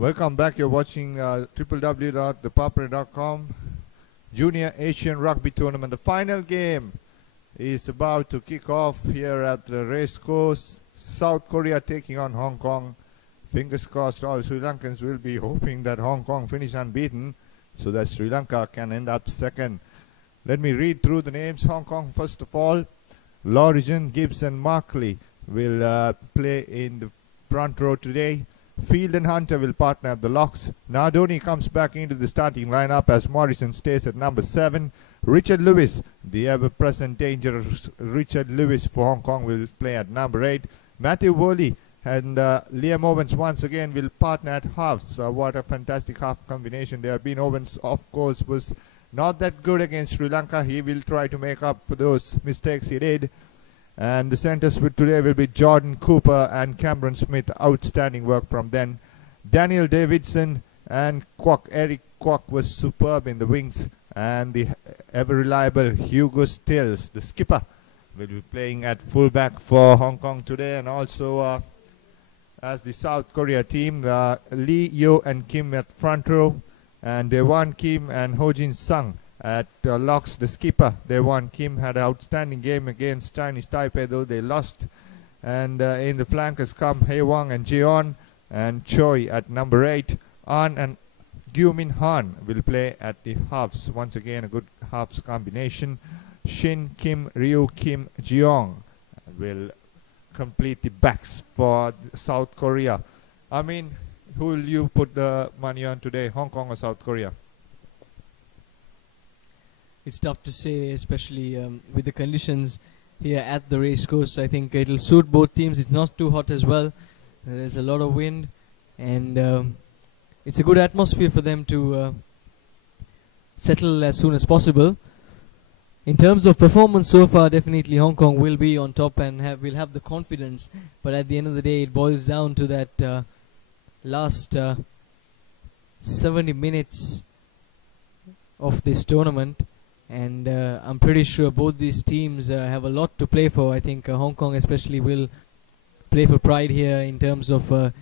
Welcome back. You're watching www.thepapre.com Junior Asian Rugby Tournament. The final game is about to kick off here at the race course. South Korea taking on Hong Kong. Fingers crossed all Sri Lankans will be hoping that Hong Kong finish unbeaten so that Sri Lanka can end up second. Let me read through the names. Hong Kong, first of all, Lorigen, Gibbs and Markley will play in the front row today. Field and Hunter will partner at the locks. Nardoni comes back into the starting lineup as Morrison stays at number 7. Richard Lewis, the ever-present dangerous Richard Lewis for Hong Kong, will play at number 8. Matthew Worley and Liam Owens once again will partner at halves. What a fantastic half combination there have been. Owens, of course, was not that good against Sri Lanka. He will try to make up for those mistakes he did. And the centers for today will be Jordan Cooper and Cameron Smith. Outstanding work from them. Daniel Davidson and Eric Kwok was superb in the wings. And the ever-reliable Hugo Stills, the skipper, will be playing at fullback for Hong Kong today. And also as the South Korea team, Lee, Yo and Kim at front row. And Dewan Kim and Ho-Jin Sung at locks. The skipper, Dewan Kim, had an outstanding game against Chinese Taipei, though they lost. And in the flankers come Hei Wang and Jeon and Choi at number 8. An and Gyu-Min Han will play at the halves. Once again, a good halves combination. Shin Kim, Ryu Kim, Jeong will complete the backs for South Korea. I mean, who will you put the money on today, Hong Kong or South Korea? It's tough to say, especially with the conditions here at the race course. I think it'll suit both teams. It's not too hot as well. There's a lot of wind, and it's a good atmosphere for them to settle as soon as possible. In terms of performance so far, definitely Hong Kong will be on top and will have the confidence. But at the end of the day, it boils down to that last 70 minutes of this tournament. And I'm pretty sure both these teams have a lot to play for. I think Hong Kong especially will play for pride here in terms of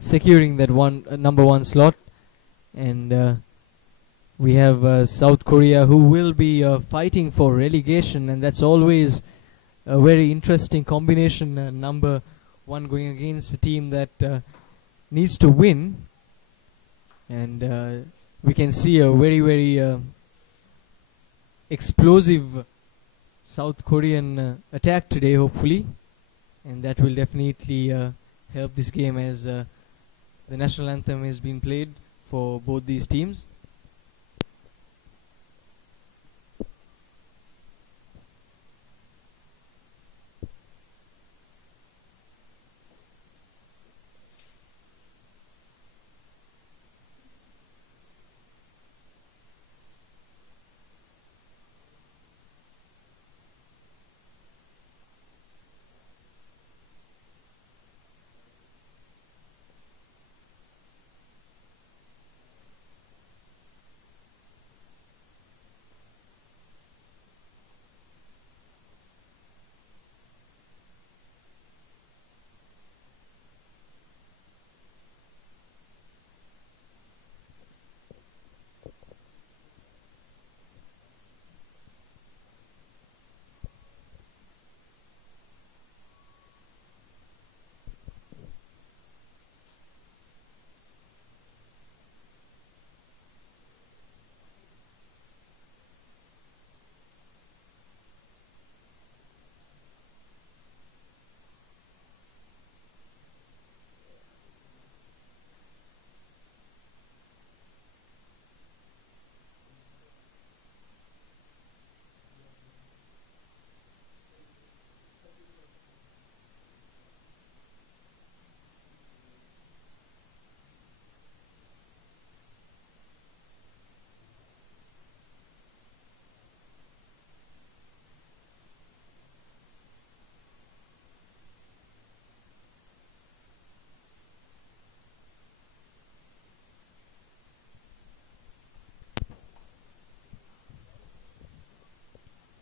securing that number 1 slot. And we have South Korea, who will be fighting for relegation, and that's always a very interesting combination. Number 1 going against a team that needs to win. And we can see a very, very explosive South Korean attack today, hopefully, and that will definitely help this game as the national anthem has been played for both these teams.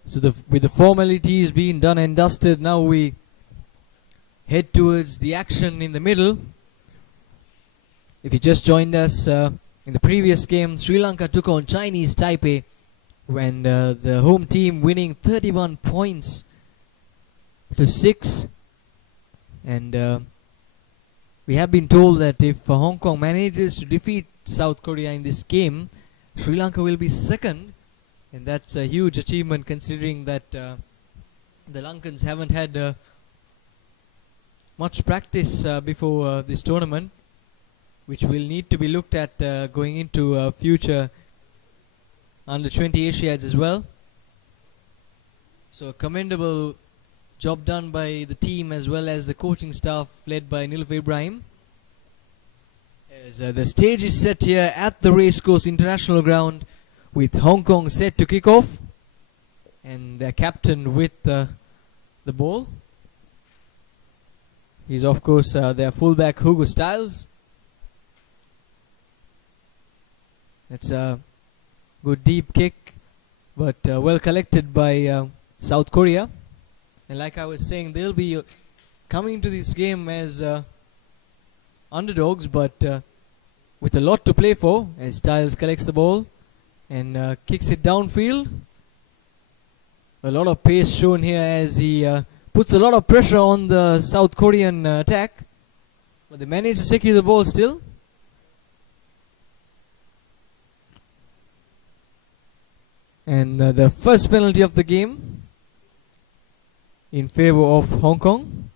So with the formalities being done and dusted, now we head towards the action in the middle. If you just joined us, in the previous game, Sri Lanka took on Chinese Taipei when the home team winning 31 points to 6. And we have been told that if Hong Kong manages to defeat South Korea in this game, Sri Lanka will be second, and that's a huge achievement considering that the Lankans haven't had much practice before this tournament, which will need to be looked at going into future under-20 Asiads as well. So a commendable job done by the team as well as the coaching staff led by Niluf Ibrahim. As the stage is set here at the Racecourse International Ground with Hong Kong set to kick off, and their captain with the ball. He's of course their fullback Hugo Styles. That's a good deep kick, but well collected by South Korea. And like I was saying, they'll be coming into this game as underdogs, but with a lot to play for, as Styles collects the ball and kicks it downfield. A lot of pace shown here as he puts a lot of pressure on the South Korean attack, but they manage to secure the ball still. And the first penalty of the game in favor of Hong Kong.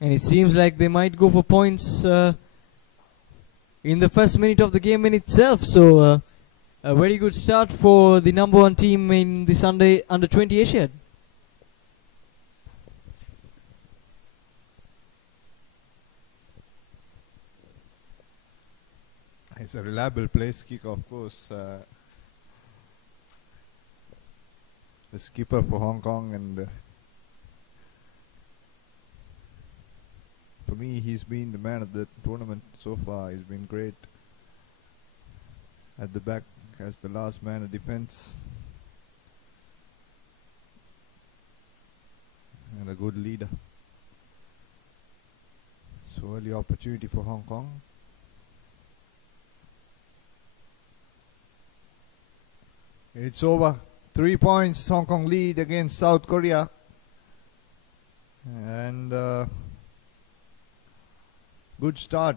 And it seems like they might go for points in the first minute of the game in itself. So a very good start for the number 1 team in the Sunday under-20 Asiad. It's a reliable place kick, of course. The skipper for Hong Kong, and for me, he's been the man of the tournament so far. He's been great at the back as the last man of defense and a good leader. So early opportunity for Hong Kong. It's over. 3 points, Hong Kong lead against South Korea. And good start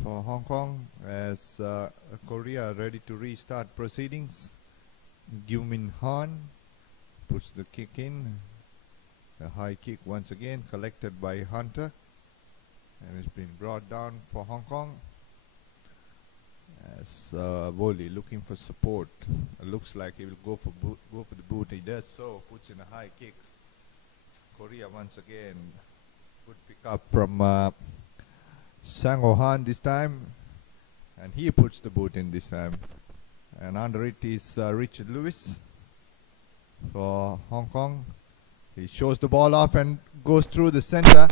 for Hong Kong as Korea ready to restart proceedings. Gyu-min Han puts the kick in. A high kick once again collected by Hunter, and it's been brought down for Hong Kong. As Woli looking for support. Looks like he will go for the boot. He does so. Puts in a high kick. Korea once again. Good pick up from Sang Ho Han this time, and he puts the boot in this time. And under it is Richard Lewis for Hong Kong. He shows the ball off and goes through the center.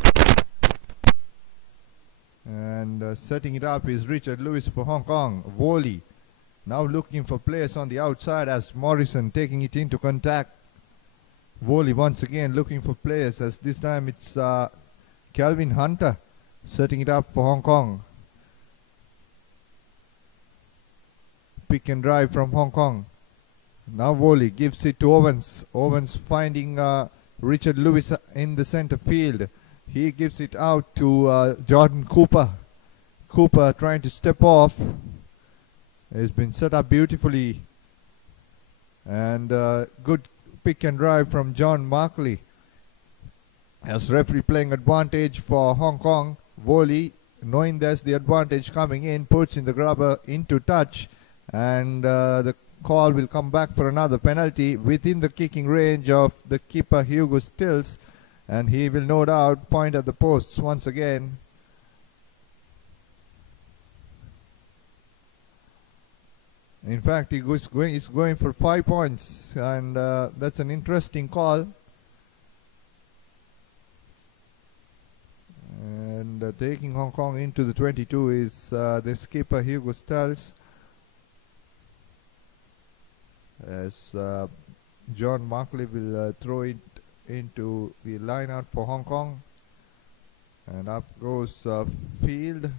And setting it up is Richard Lewis for Hong Kong. Woli now looking for players on the outside as Morrison taking it into contact. Woli once again looking for players, as this time it's Kelvin Hunter setting it up for Hong Kong. Pick and drive from Hong Kong. Now Woli gives it to Owens. Owens finding Richard Lewis in the center field. He gives it out to Jordan Cooper. Cooper trying to step off. It's been set up beautifully. And good pick and drive from John Markley. As referee playing advantage for Hong Kong. Woli, knowing there's the advantage coming in, puts in the grubber into touch. And the call will come back for another penalty within the kicking range of the keeper Hugo Stills. And he will no doubt point at the posts once again. In fact, he's going for 5 points, and that's an interesting call. And taking Hong Kong into the 22 is the skipper Hugo Stills. As John Markley will throw it into the line out for Hong Kong. And up goes field.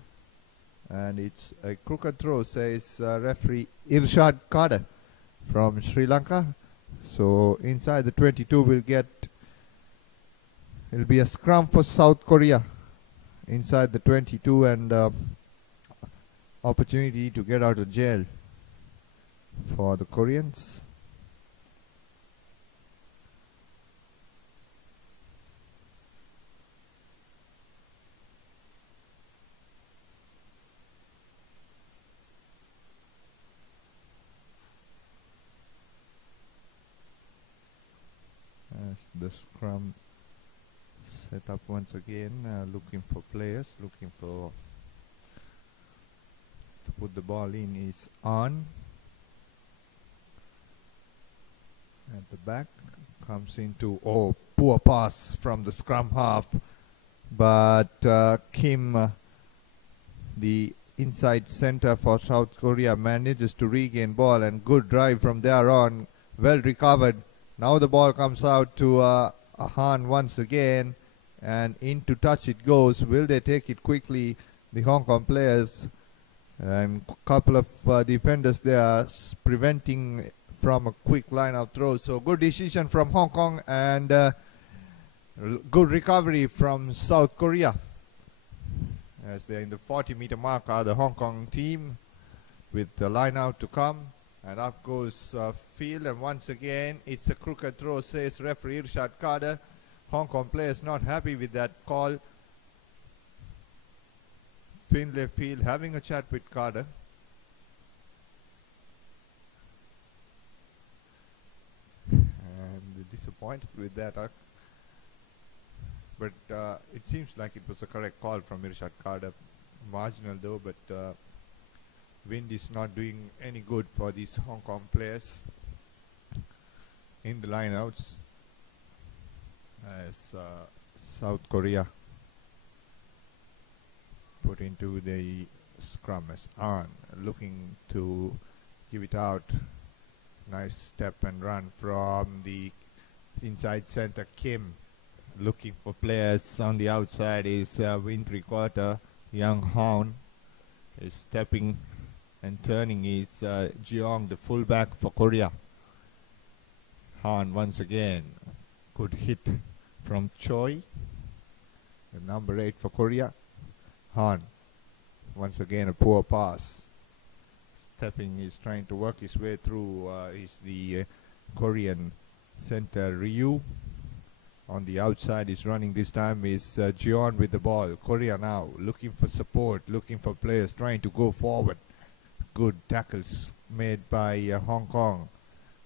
And it's a crooked throw, says referee Irshad Kader from Sri Lanka. So inside the 22 will get, it'll be a scrum for South Korea inside the 22, and opportunity to get out of jail for the Koreans. As the scrum set up once again, looking for players, looking for to put the ball in is on. At the back comes into, oh, poor pass from the scrum half, but Kim, the inside center for South Korea, manages to regain ball, and good drive from there on, well recovered. Now the ball comes out to Han once again, and into touch it goes. Will they take it quickly, the Hong Kong players? And a couple of defenders there preventing from a quick line-out throw. So good decision from Hong Kong, and good recovery from South Korea. As they're in the 40-meter marker, the Hong Kong team with the line-out to come. And up goes field, and once again it's a crooked throw, says referee Irshad Kader. Hong Kong players not happy with that call. Finlay Field having a chat with Kader. And disappointed with that. But it seems like it was a correct call from Irshad Kader. Marginal though, but wind is not doing any good for these Hong Kong players in the lineouts, as South Korea put into the scrum as on, looking to give it out. Nice step and run from the inside center Kim, looking for players on the outside is win 3/4. Young Houn is stepping and turning is Jeong, the fullback for Korea. Han once again, good hit from Choi, the number 8 for Korea. Han, once again a poor pass. Stepping is trying to work his way through is the Korean center Ryu. On the outside is running this time is Jeon with the ball. Korea now looking for support, looking for players, trying to go forward. Good tackles made by Hong Kong.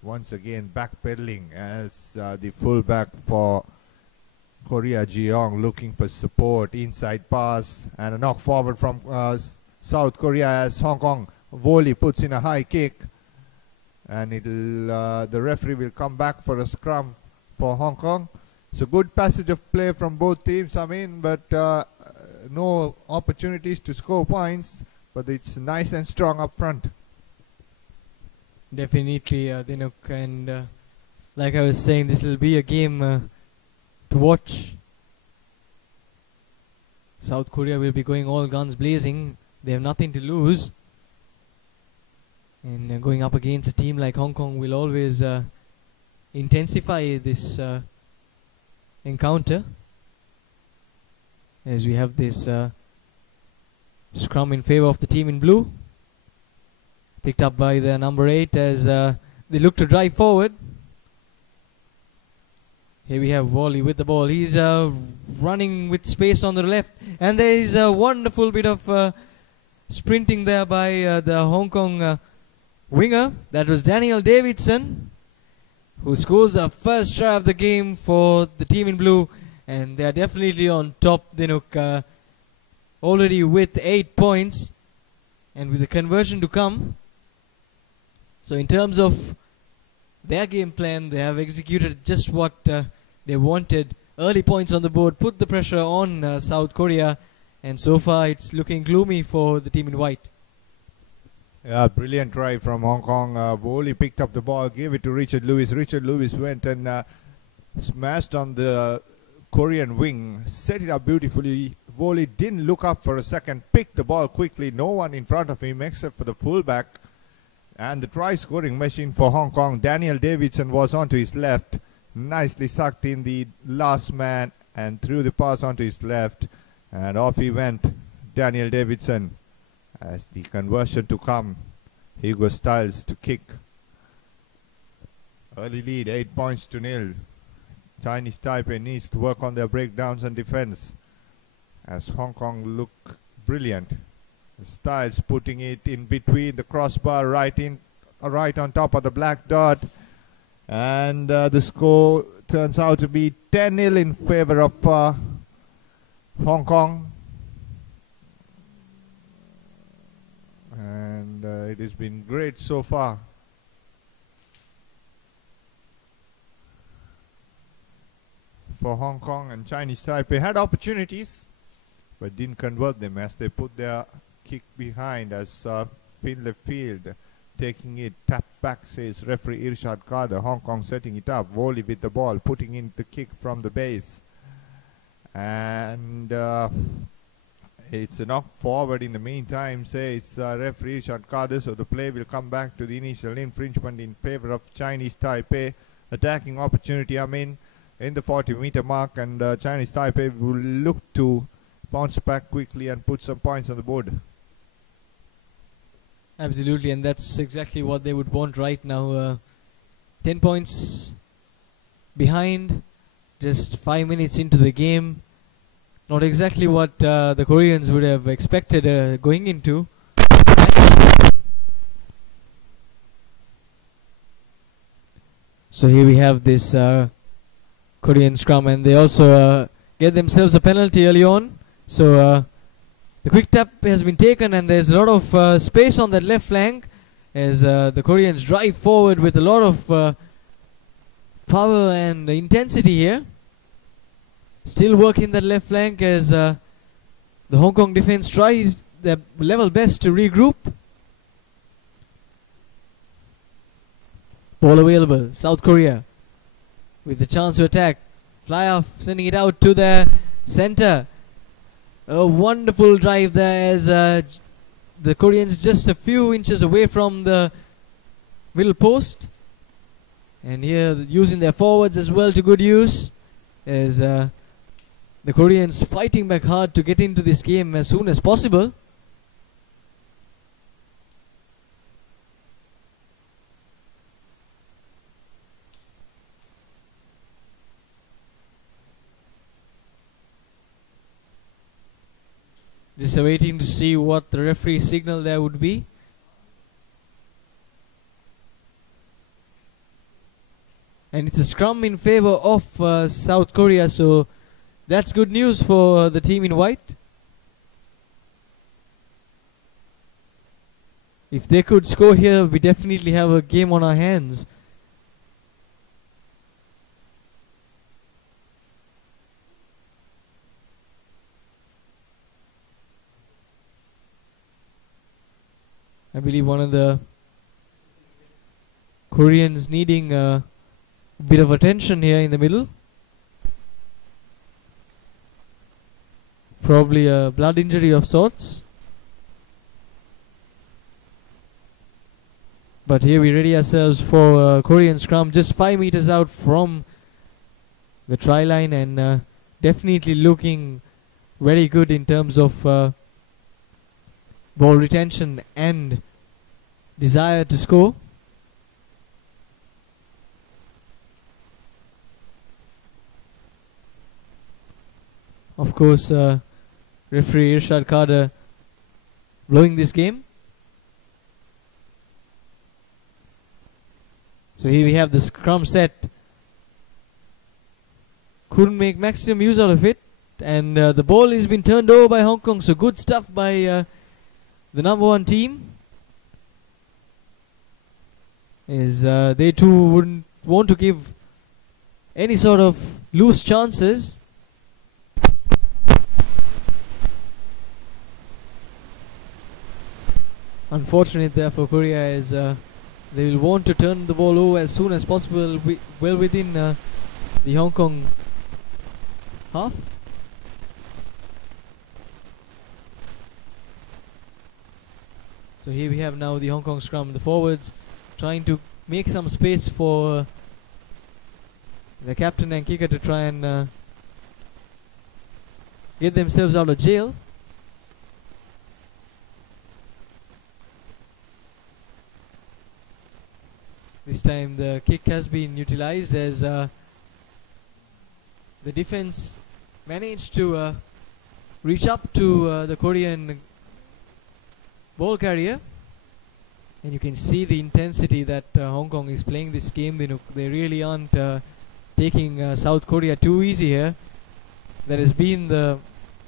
Once again backpedaling as the fullback for Korea, Jeong, looking for support. Inside pass and a knock forward from South Korea as Hong Kong volley puts in a high kick, and it'll the referee will come back for a scrum for Hong Kong. So good passage of play from both teams, but no opportunities to score points. But it's nice and strong up front. Definitely, Dinuk, and like I was saying, this will be a game to watch. South Korea will be going all guns blazing. They have nothing to lose. And going up against a team like Hong Kong will always intensify this encounter. As we have this scrum in favor of the team in blue, picked up by the number 8 as they look to drive forward. Here we have Wally with the ball. He's running with space on the left, and there is a wonderful bit of sprinting there by the Hong Kong winger. That was Daniel Davidson, who scores the first try of the game for the team in blue, and they are definitely on top, Dinuk, already with 8 points and with the conversion to come. So in terms of their game plan, they have executed just what they wanted. Early points on the board, put the pressure on South Korea, and so far it's looking gloomy for the team in white. Yeah, brilliant try from Hong Kong. Woli picked up the ball, gave it to Richard Lewis. Richard Lewis went and Smashed on the Korean wing, set it up beautifully. Volley didn't look up for a second, picked the ball quickly, no one in front of him except for the fullback. And the try scoring machine for Hong Kong, Daniel Davidson, was onto his left. Nicely sucked in the last man and threw the pass onto his left. And off he went, Daniel Davidson, as the conversion to come. Hugo Styles to kick. Early lead, 8 points to 0. Chinese Taipei needs to work on their breakdowns and defense, as Hong Kong look brilliant. Styles putting it in between the crossbar, right on top of the black dot. And the score turns out to be 10-0 in favor of Hong Kong. And it has been great so far. For Hong Kong, and Chinese Taipei had opportunities but didn't convert them as they put their kick behind, as Finlay Field taking it, tap back, says referee Irshad Kader. Hong Kong setting it up, Volley with the ball, putting in the kick from the base, and it's a knock forward in the meantime, says referee Irshad Kader. So the play will come back to the initial infringement in favor of Chinese Taipei. Attacking opportunity, in the 40-meter mark, and Chinese Taipei will look to bounce back quickly and put some points on the board. Absolutely, and that's exactly what they would want right now. 10 points behind, just 5 minutes into the game. Not exactly what the Koreans would have expected going into. So here we have this Korean scrum, and they also get themselves a penalty early on. So the quick tap has been taken, and there's a lot of space on that left flank as the Koreans drive forward with a lot of power and intensity here. Still working that left flank as the Hong Kong defense tries their level best to regroup. Ball available, South Korea with the chance to attack. Fly off, sending it out to the center. A wonderful drive there as the Koreans just a few inches away from the middle post. And here using their forwards as well to good use as the Koreans fighting back hard to get into this game as soon as possible. Just waiting to see what the referee signal there would be. And it's a scrum in favor of South Korea, so that's good news for the team in white. If they could score here, we definitely have a game on our hands. I believe one of the Koreans needing a bit of attention here in the middle. Probably a blood injury of sorts. But here we ready ourselves for a Korean scrum just 5 meters out from the try line, and definitely looking very good in terms of ball retention and desire to score. Of course, referee Irshad Kader blowing this game. So here we have the scrum set. Couldn't make maximum use out of it, and the ball has been turned over by Hong Kong. So good stuff by the number one team, is they too wouldn't want to give any sort of loose chances. Unfortunate there for Korea is they will want to turn the ball over as soon as possible, well within the Hong Kong half. So here we have now the Hong Kong scrum, the forwards trying to make some space for the captain and kicker to try and get themselves out of jail. This time the kick has been utilized as the defense managed to reach up to the Korean ball carrier, and you can see the intensity that Hong Kong is playing this game. They really aren't taking South Korea too easy here. That has been the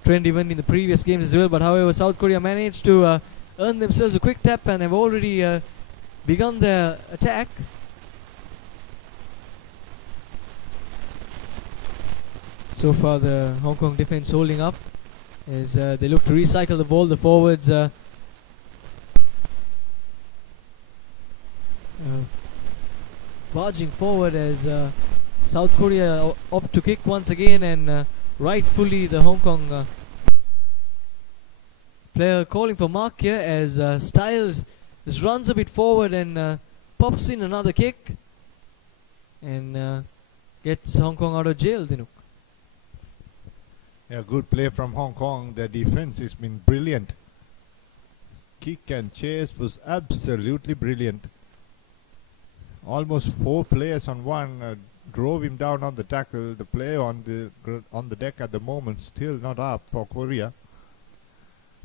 trend even in the previous games as well, but however South Korea managed to earn themselves a quick tap and have already begun their attack. So far the Hong Kong defense holding up as they look to recycle the ball. The forwards barging forward as South Korea opt to kick once again, and rightfully the Hong Kong player calling for mark here as Styles just runs a bit forward and pops in another kick and gets Hong Kong out of jail. Yeah, good play from Hong Kong. Their defense has been brilliant. Kick and chase was absolutely brilliant. Almost 4 players on one drove him down on the tackle. The player on the deck at the moment still not up for Korea.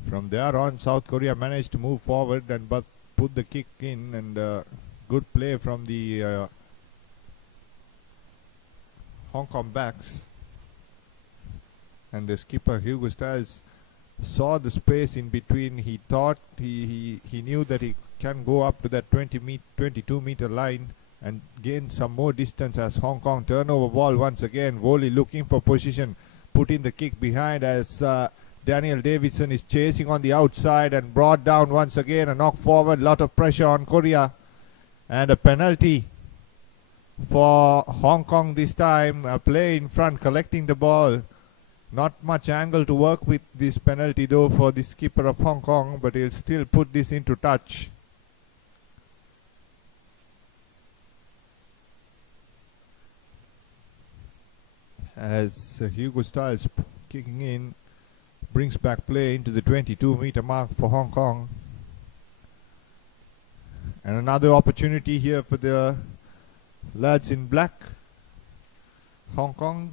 From there on, South Korea managed to move forward and but put the kick in, and good play from the Hong Kong backs. And the skipper Hugo Styles saw the space in between. He thought he knew that he can go up to that 22 meter line and gain some more distance as Hong Kong turnover ball once again. Woli looking for position, putting the kick behind as Daniel Davidson is chasing on the outside and brought down once again. A knock forward, lot of pressure on Korea, and a penalty for Hong Kong this time. A play in front collecting the ball. Not much angle to work with this penalty though for the skipper of Hong Kong, but he'll still put this into touch. As Hugo Styles kicking in brings back play into the 22 meter mark for Hong Kong. And another opportunity here for the lads in black. Hong Kong.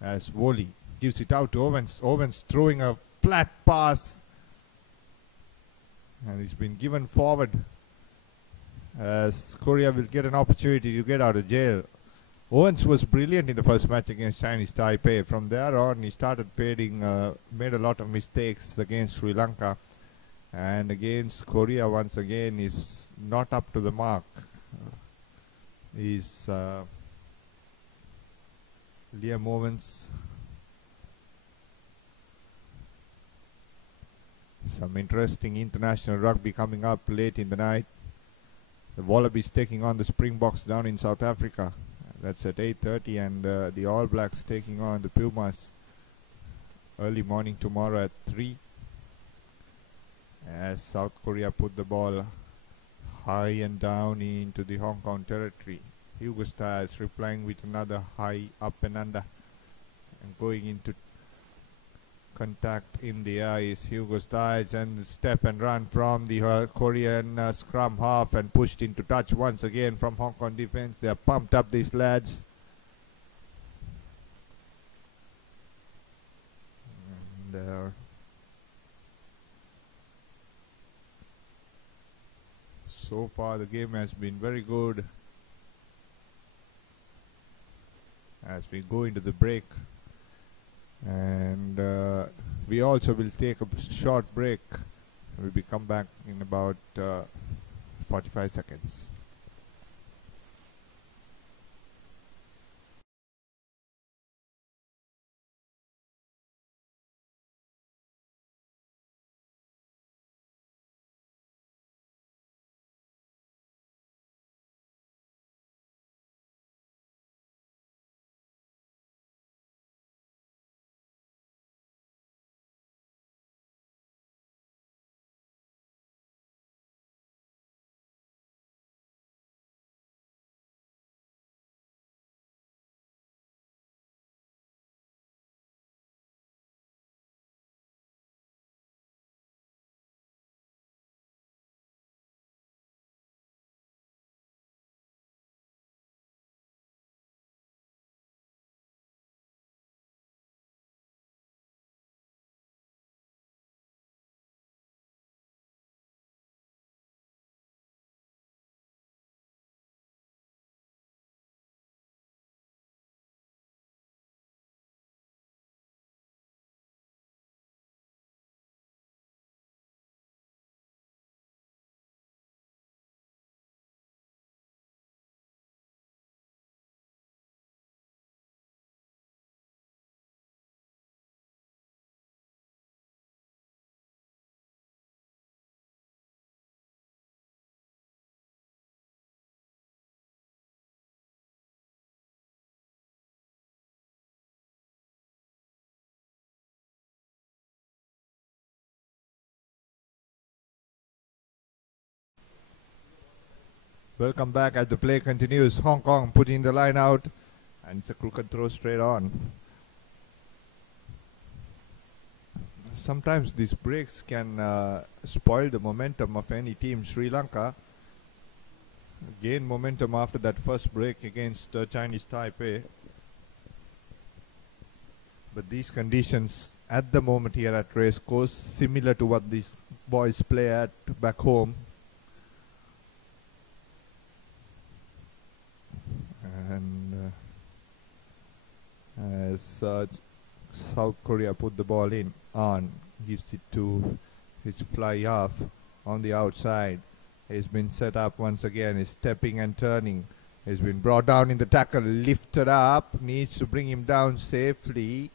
As Woli gives it out to Owens. Owens throwing a flat pass, and it's been given forward as Korea will get an opportunity to get out of jail. Owens was brilliant in the first match against Chinese Taipei. From there on he started fading, made a lot of mistakes against Sri Lanka, and against Korea once again is not up to the mark. He's Liam Owens. Some interesting international rugby coming up late in the night. The Wallabies taking on the Springboks down in South Africa. That's at 8:30, and the All Blacks taking on the Pumas early morning tomorrow at 3. As South Korea put the ball high and down into the Hong Kong territory. Hugo Styles replying with another high up and under, and going into contact in the air is Hugo Styles, and the step and run from the Korean scrum half and pushed into touch once again from Hong Kong defense. They are pumped up, these lads. And so far the game has been very good. As we go into the break, and we also will take a short break. We'll be come back in about 45 seconds. Welcome back as the play continues. Hong Kong putting the line out, and it's a crooked throw straight on. Sometimes these breaks can spoil the momentum of any team. Sri Lanka gained momentum after that first break against Chinese Taipei. But these conditions at the moment here at Race Course, similar to what these boys play at back home. And as South Korea put the ball in, gives it to his fly half on the outside. He's been set up once again, is stepping and turning. He's been brought down in the tackle, lifted up, needs to bring him down safely.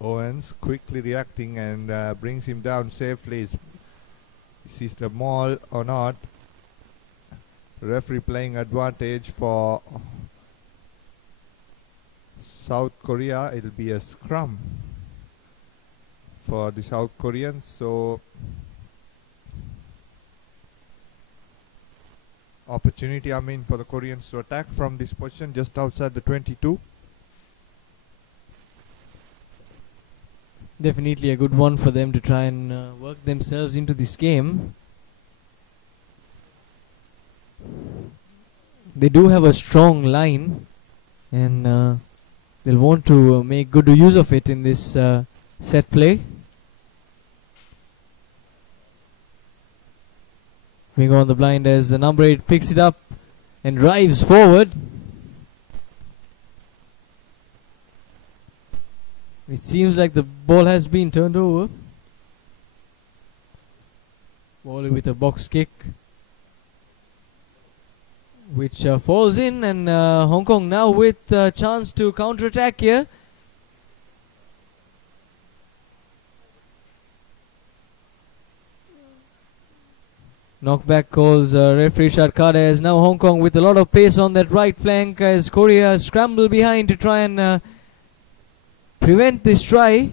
Owens quickly reacting and brings him down safely. Is this the maul or not? Referee playing advantage for South Korea. It'll be a scrum for the South Koreans. So opportunity, for the Koreans to attack from this position just outside the 22. Definitely a good one for them to try and work themselves into this game. They do have a strong line, and they'll want to make good use of it in this set play. We go on the blind as the number 8 picks it up and drives forward. It seems like the ball has been turned over. Volley with a box kick, which falls in, and Hong Kong now with a chance to counter-attack here. Knockback calls referee Sharkada, as now Hong Kong with a lot of pace on that right flank as Korea scramble behind to try and prevent this try.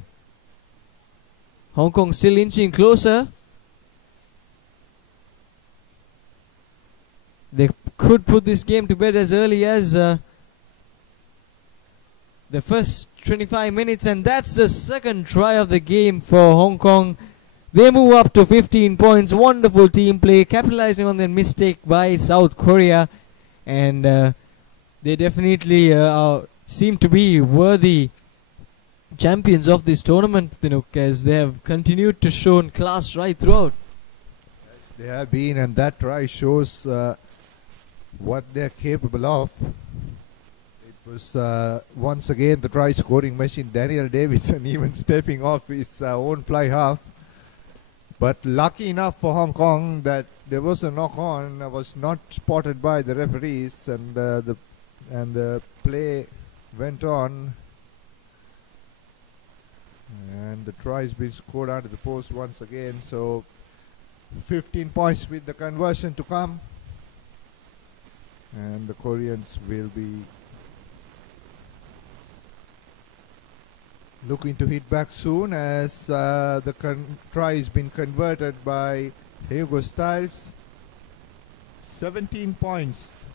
Hong Kong still inching closer. They could put this game to bed as early as the first 25 minutes, and that's the second try of the game for Hong Kong. They move up to 15 points. Wonderful team play, capitalizing on their mistake by South Korea, and they definitely seem to be worthy champions of this tournament, as they have continued to show class right throughout. Yes, they have been, and that try shows what they're capable of. It was once again the try scoring machine, Daniel Davidson, even stepping off his own fly half. But lucky enough for Hong Kong that there was a knock on, was not spotted by the referees, and the play went on. And the try has been scored out of the post once again. So 15 points with the conversion to come. And the Koreans will be looking to hit back soon, as the try has been converted by Hugo Styles. 17 points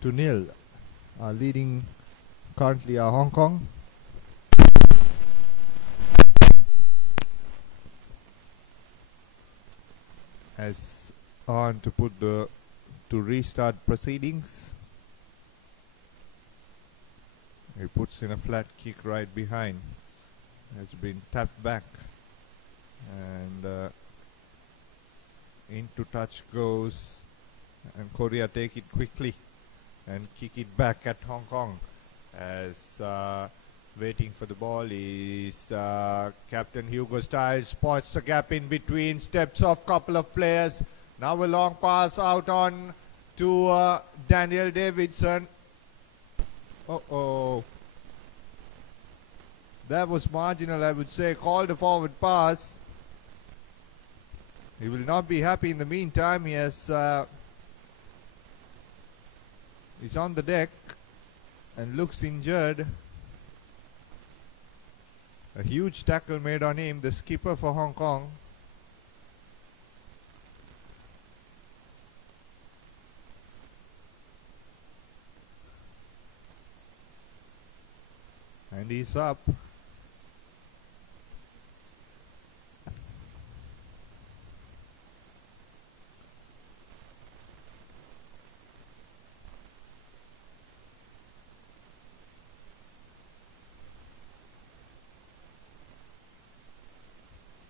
to nil. Leading currently are Hong Kong. As on to restart proceedings. He puts in a flat kick right behind. Has been tapped back, and into touch goes, and Korea take it quickly and kick it back at Hong Kong. As waiting for the ball is Captain Hugo Styles, spots a gap in between, steps off couple of players. Now a long pass out on to Daniel Davidson. That was marginal, I would say. Called a forward pass. He will not be happy in the meantime. He has he's on the deck and looks injured. A huge tackle made on him, the skipper for Hong Kong. wind is up.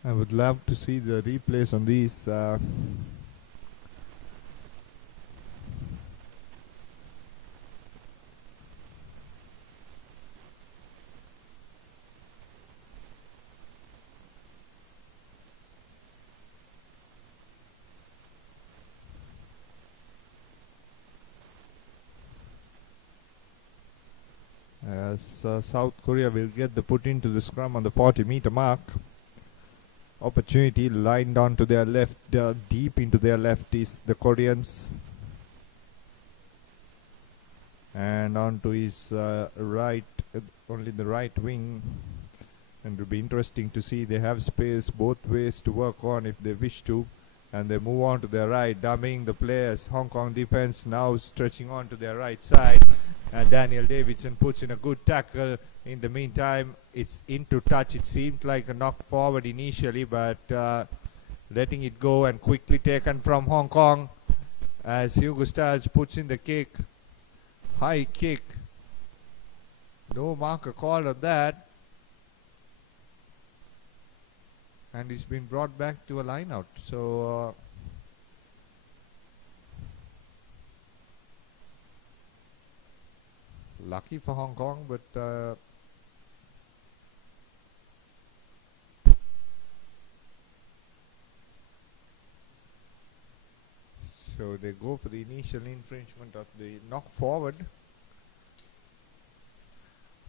I would love to see the replays on these. As South Korea will get the put into the scrum on the 40-meter mark. Opportunity lined on to their left, deep into their left is the Koreans. And on to his right, only the right wing. And it will be interesting to see they have space both ways to work on if they wish to. And they move on to their right, dummying the players. Hong Kong defense now stretching on to their right side. And Daniel Davidson puts in a good tackle. In the meantime, it's into touch. It seemed like a knock forward initially, but letting it go and quickly taken from Hong Kong as Hugo Stiles puts in the kick. High kick. No marker call on that. And it's been brought back to a line out. So lucky for Hong Kong, but so they go for the initial infringement of the knock forward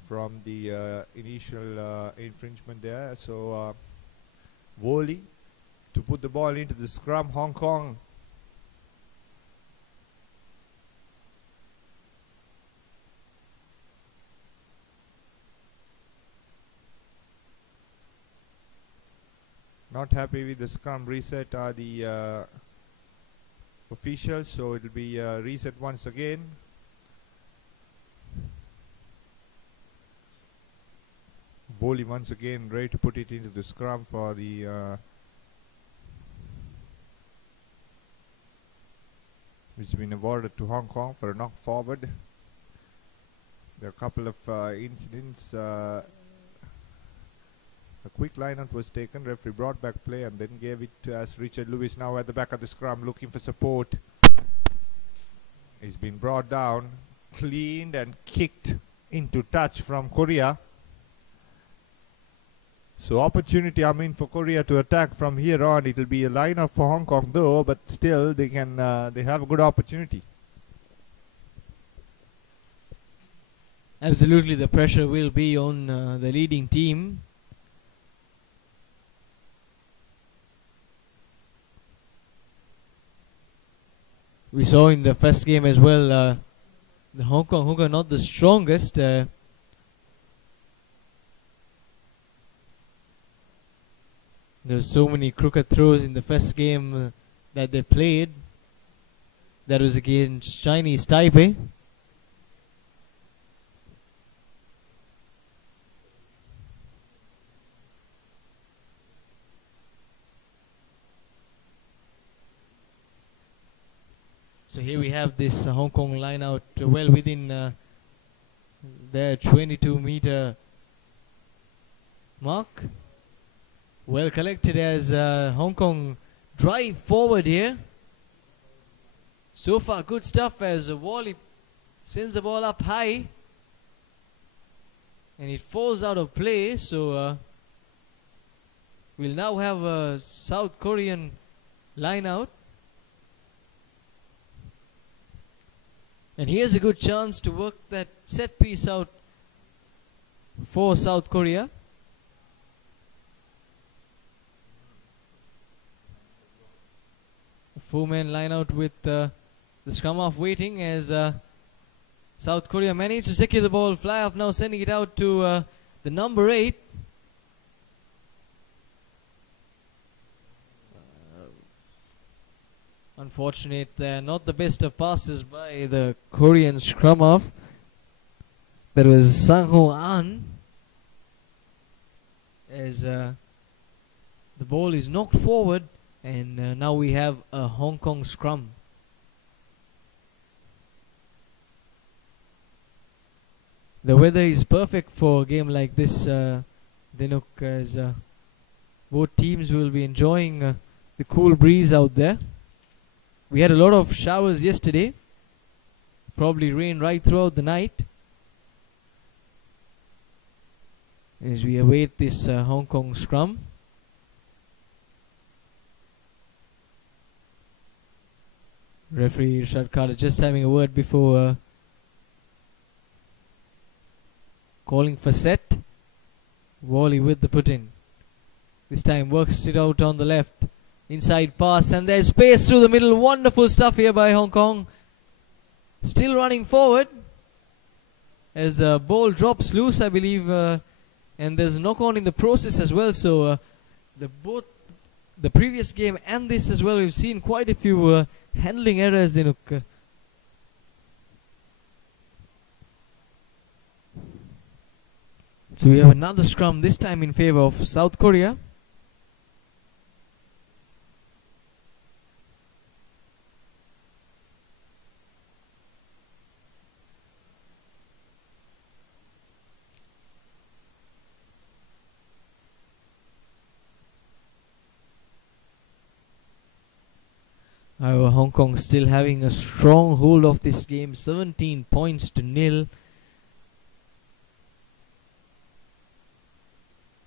from the initial infringement there. So Woli to put the ball into the scrum. Hong Kong not happy with the scrum reset are the officials, so it will be reset once again. Bowley once again ready to put it into the scrum for the which has been awarded to Hong Kong for a knock forward. There are a couple of incidents. A quick line-out was taken, referee brought back play and then gave it as Richard Lewis now at the back of the scrum looking for support. He's been brought down, cleaned and kicked into touch from Korea. So opportunity, for Korea to attack from here on. It will be a line-out for Hong Kong though, but still they can they have a good opportunity. Absolutely, the pressure will be on the leading team. We saw in the first game as well, the Hong Kong are not the strongest. There were so many crooked throws in the first game that they played. That was against Chinese Taipei. So here we have this Hong Kong line out well within their 22-meter mark. Well collected as Hong Kong drive forward here. So far good stuff as Wally sends the ball up high. And it falls out of play. So we'll now have a South Korean line out. And here's a good chance to work that set piece out for South Korea. A four-man line out with the scrum half waiting as South Korea managed to secure the ball. Fly off now, sending it out to the number 8. Unfortunate, not the best of passes by the Korean scrum half. That was Sang Ho An. as the ball is knocked forward, and now we have a Hong Kong scrum. The weather is perfect for a game like this, Dinuk, as both teams will be enjoying the cool breeze out there. We had a lot of showers yesterday, probably rain right throughout the night. As we await this Hong Kong scrum. Referee Rashad Carter just having a word before calling for set. Wally with the put in. This time works it out on the left. Inside pass, and there's space through the middle. Wonderful stuff here by Hong Kong. Still running forward as the ball drops loose, I believe, and there's knock on in the process as well. So both the previous game and this as well, we've seen quite a few handling errors, Dinuk. So we have another scrum, this time in favor of South Korea. Hong Kong still having a strong hold of this game, 17 points to nil.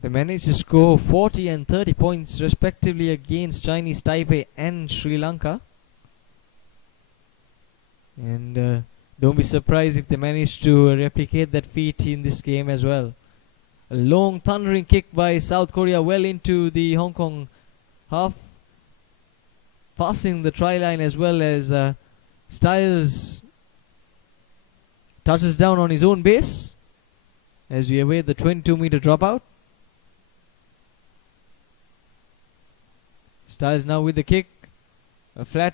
They managed to score 40 and 30 points respectively against Chinese Taipei and Sri Lanka. And don't be surprised if they manage to replicate that feat in this game as well. A long thundering kick by South Korea well into the Hong Kong half, passing the try line, as well as Styles touches down on his own base as we await the 22-meter dropout. Styles now with the kick, a flat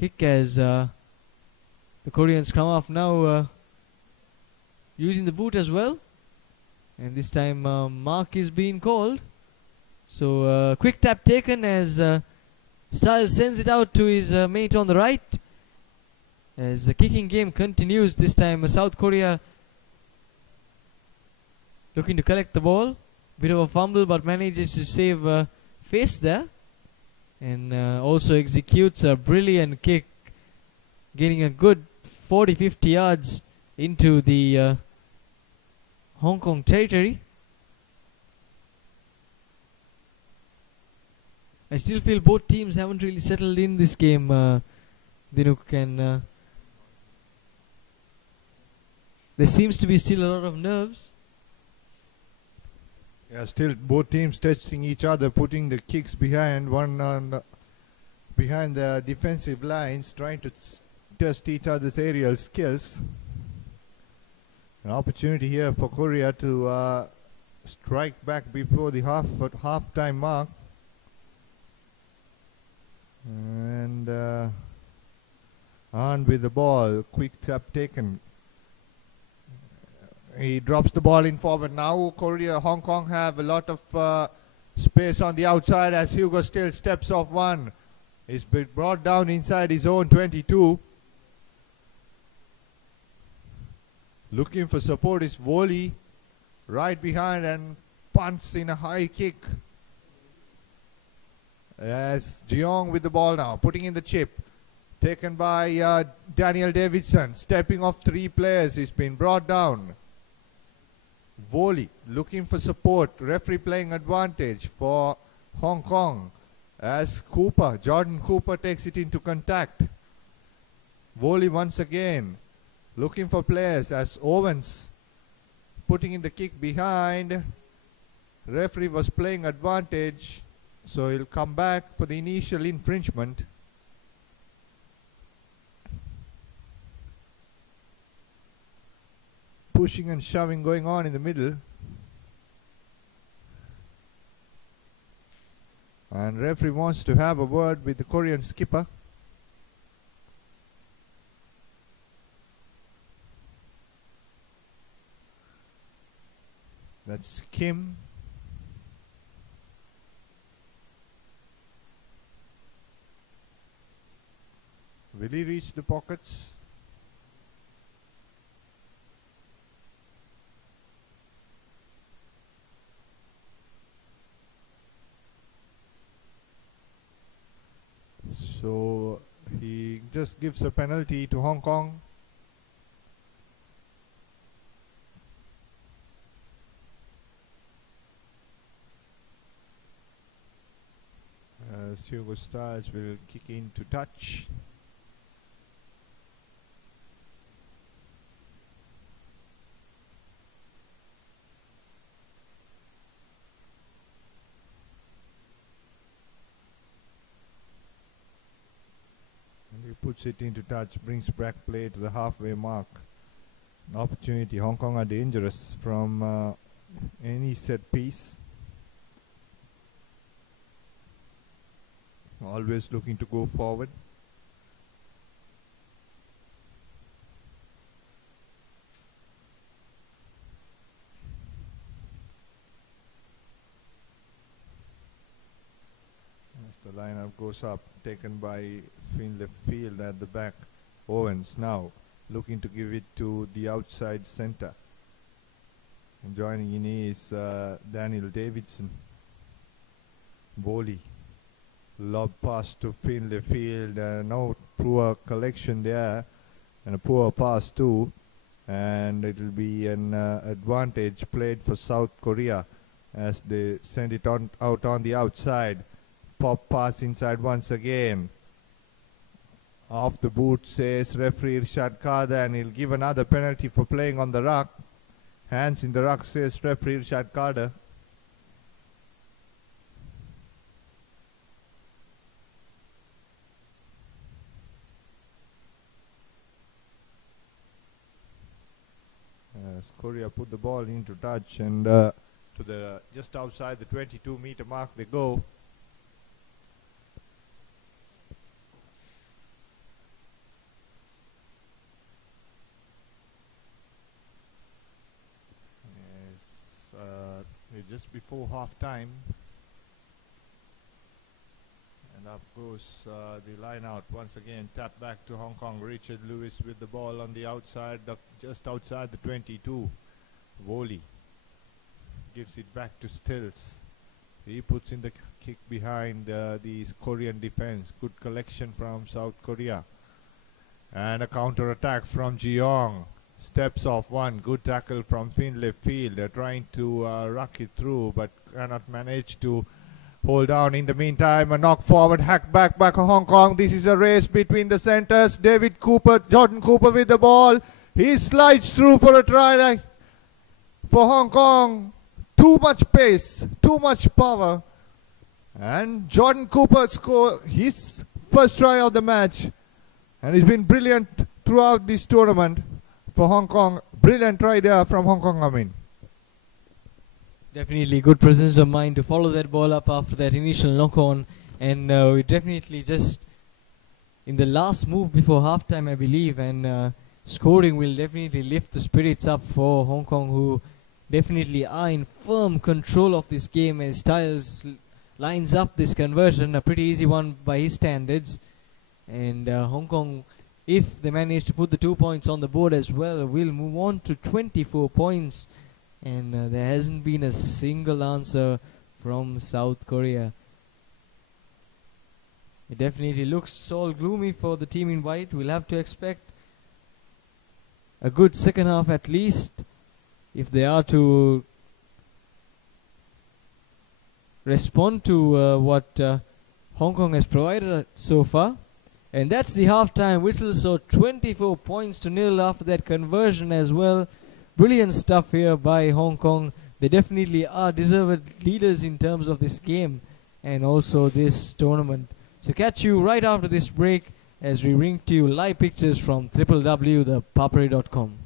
kick as the Koreans come off now using the boot as well. And this time mark is being called. So quick tap taken as Styles sends it out to his mate on the right. As the kicking game continues, this time South Korea looking to collect the ball. Bit of a fumble, but manages to save face there. And also executes a brilliant kick, getting a good 40-50 yards into the Hong Kong territory. I still feel both teams haven't really settled in this game, Dinuk, and there seems to be still a lot of nerves. Yeah, still both teams testing each other, putting the kicks behind, one on behind the defensive lines, trying to test each other's aerial skills. An opportunity here for Korea to strike back before the half-time mark. And on with the ball, quick tap taken. He drops the ball in forward. Now Hong Kong have a lot of space on the outside as Hugo still steps off one. He's been brought down inside his own 22. Looking for support is Woli, right behind, and punts in a high kick. As Jeong with the ball now, putting in the chip. Taken by Daniel Davidson, stepping off three players. He's been brought down. Woli looking for support. Referee playing advantage for Hong Kong as Jordan Cooper takes it into contact. Woli once again looking for players as Owens putting in the kick behind. Referee was playing advantage, so he'll come back for the initial infringement. Pushing and shoving going on in the middle. And referee wants to have a word with the Korean skipper. That's Kim. Will he reach the pockets? So he just gives a penalty to Hong Kong. Hugo Stars will kick in to touch. And he puts it into touch, brings back play to the halfway mark. An opportunity. Hong Kong are dangerous from any set piece. Always looking to go forward. As the lineup goes up, taken by Finlay Field at the back. Owens now looking to give it to the outside centre. And joining in is Daniel Davidson. Bowley. Lob pass to Finlay Field. No poor collection there. And a poor pass too. And it will be an advantage played for South Korea as they send it on out on the outside. Pop pass inside once again. Off the boot, says referee Irshad Kader, and he'll give another penalty for playing on the ruck. Hands in the ruck, says referee Irshad Kader. As Korea put the ball into touch, and to the just outside the 22-meter mark they go. Just before half time, and up goes the line out once again. Tap back to Hong Kong. Richard Lewis with the ball on the outside, just outside the 22. Woli gives it back to Stills. He puts in the kick behind the Korean defense. Good collection from South Korea, and a counter attack from Jeong. Steps off one. Good tackle from Finlay Field. They're trying to ruck it through, but cannot manage to hold down. In the meantime, a knock forward, hack back Hong Kong. This is a race between the centers. Jordan Cooper with the ball. He slides through for a try for Hong Kong. Too much pace, too much power. And Jordan Cooper scored his first try of the match. And he's been brilliant throughout this tournament. For Hong Kong, brilliant try there from Hong Kong, I mean. Definitely good presence of mind to follow that ball up after that initial knock-on. And we definitely just in the last move before halftime, I believe. And scoring will definitely lift the spirits up for Hong Kong, who definitely are in firm control of this game. And Styles lines up this conversion, a pretty easy one by his standards. And Hong Kong, if they manage to put the 2 points on the board as well, we'll move on to 24 points. And there hasn't been a single answer from South Korea. It definitely looks all gloomy for the team in white. We'll have to expect a good second half at least if they are to respond to what Hong Kong has provided so far. And that's the halftime whistle. So 24 points to nil after that conversion as well. Brilliant stuff here by Hong Kong. They definitely are deserved leaders in terms of this game and also this tournament. So catch you right after this break as we bring to you live pictures from www.thepapare.com.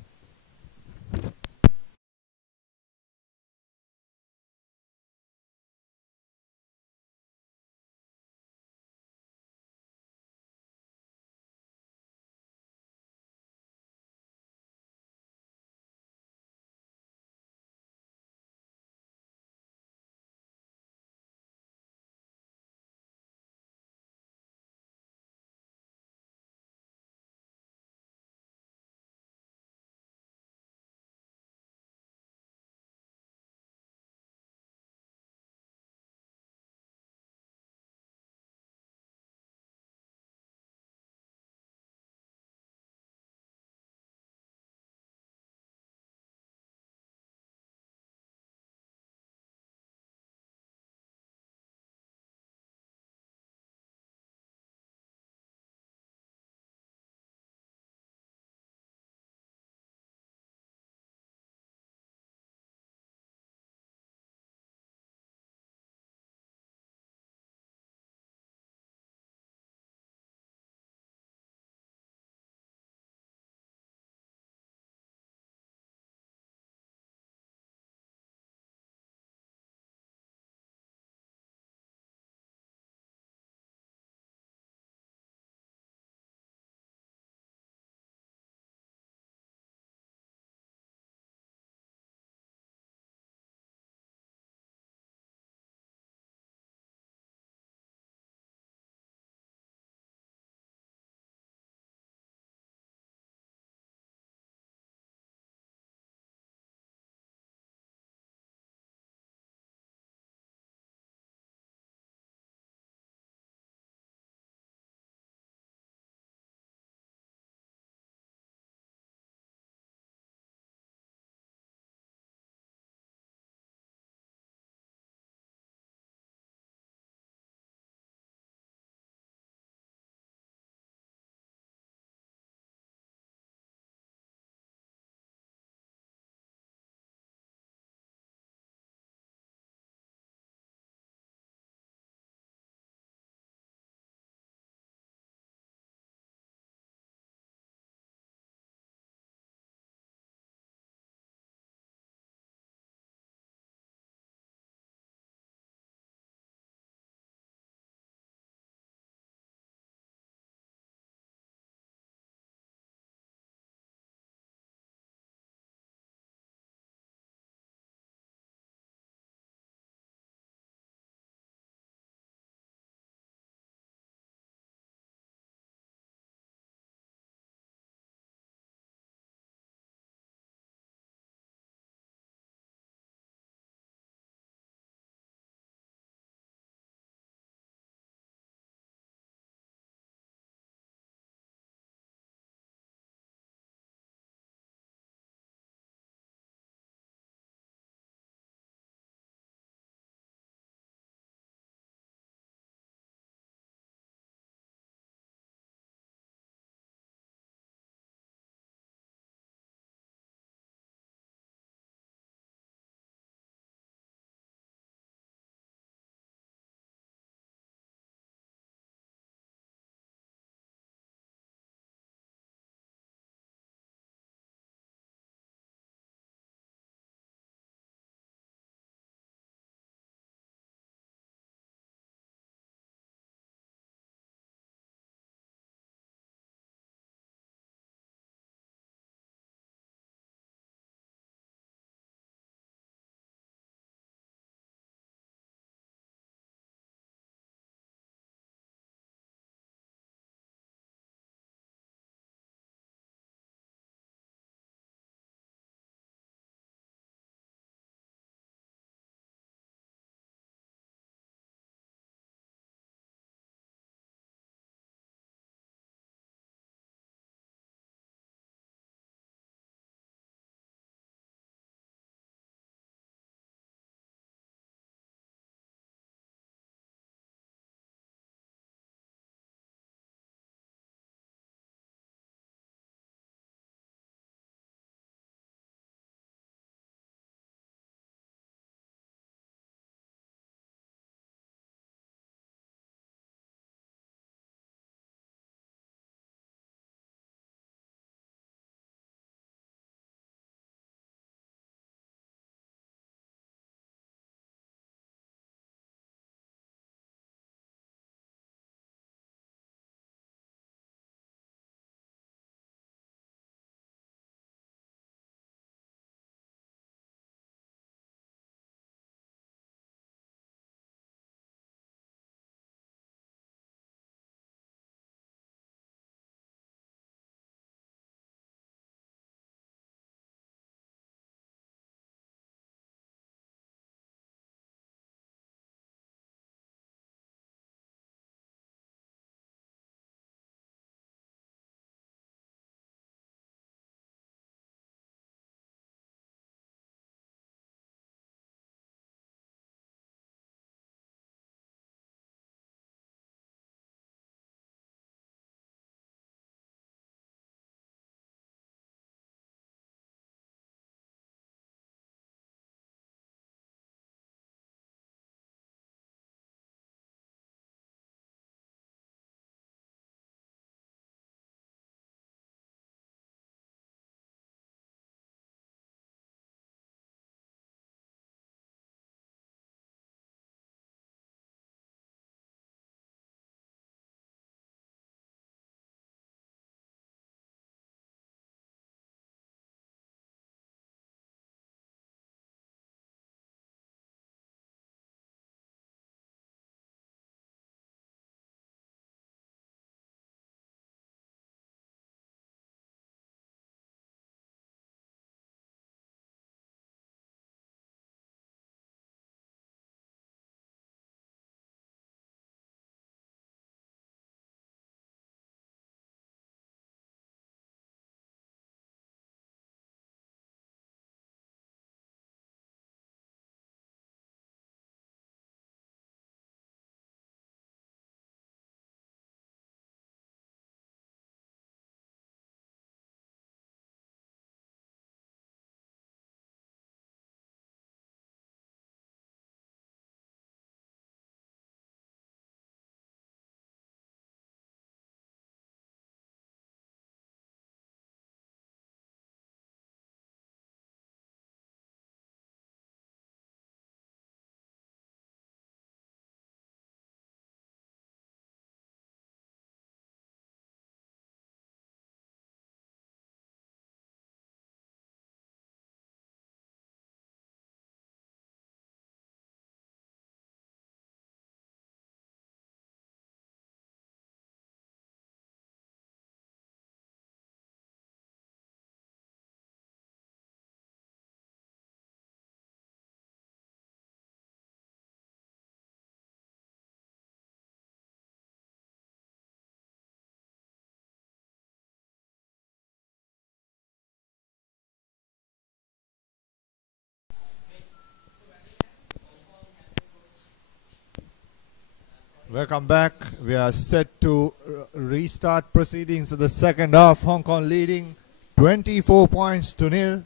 Welcome back. We are set to restart proceedings of the second half. Hong Kong leading 24 points to nil.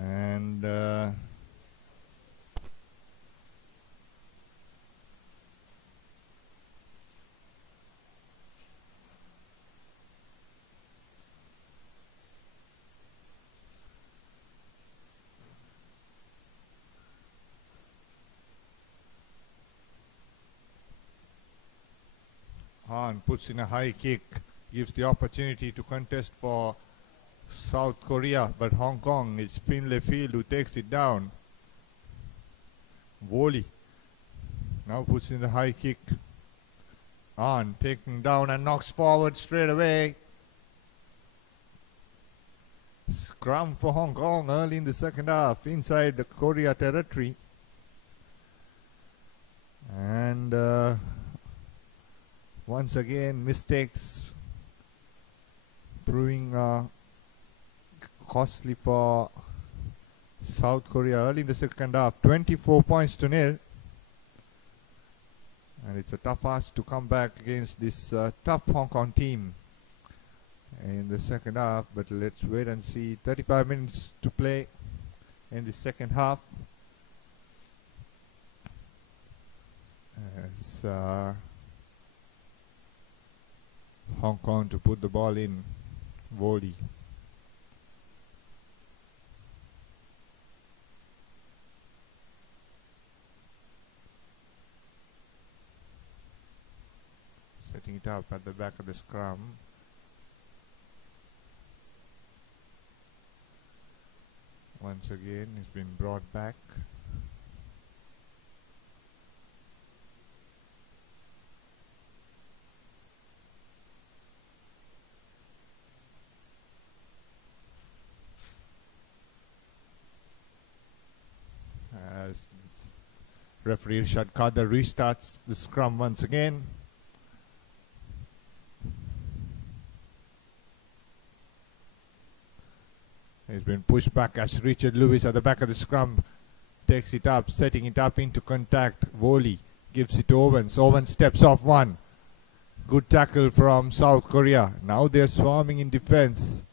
And Han puts in a high kick, gives the opportunity to contest for South Korea, but Hong Kong, it's Finlay Field who takes it down. Woli now puts in the high kick. Han taking down and knocks forward straight away. Scrum for Hong Kong early in the second half inside the Korea territory. And once again, mistakes proving costly for South Korea early in the second half. 24 points to nil. And it's a tough ask to come back against this tough Hong Kong team in the second half. But let's wait and see. 35 minutes to play in the second half. As Hong Kong to put the ball in. Woli. Setting it up at the back of the scrum. Once again, it's been brought back. As referee Irshad Kader restarts the scrum once again. He's been pushed back as Richard Lewis at the back of the scrum takes it up, setting it up into contact. Woli gives it to Owens. Owens steps off one. Good tackle from South Korea. Now they're swarming in defense.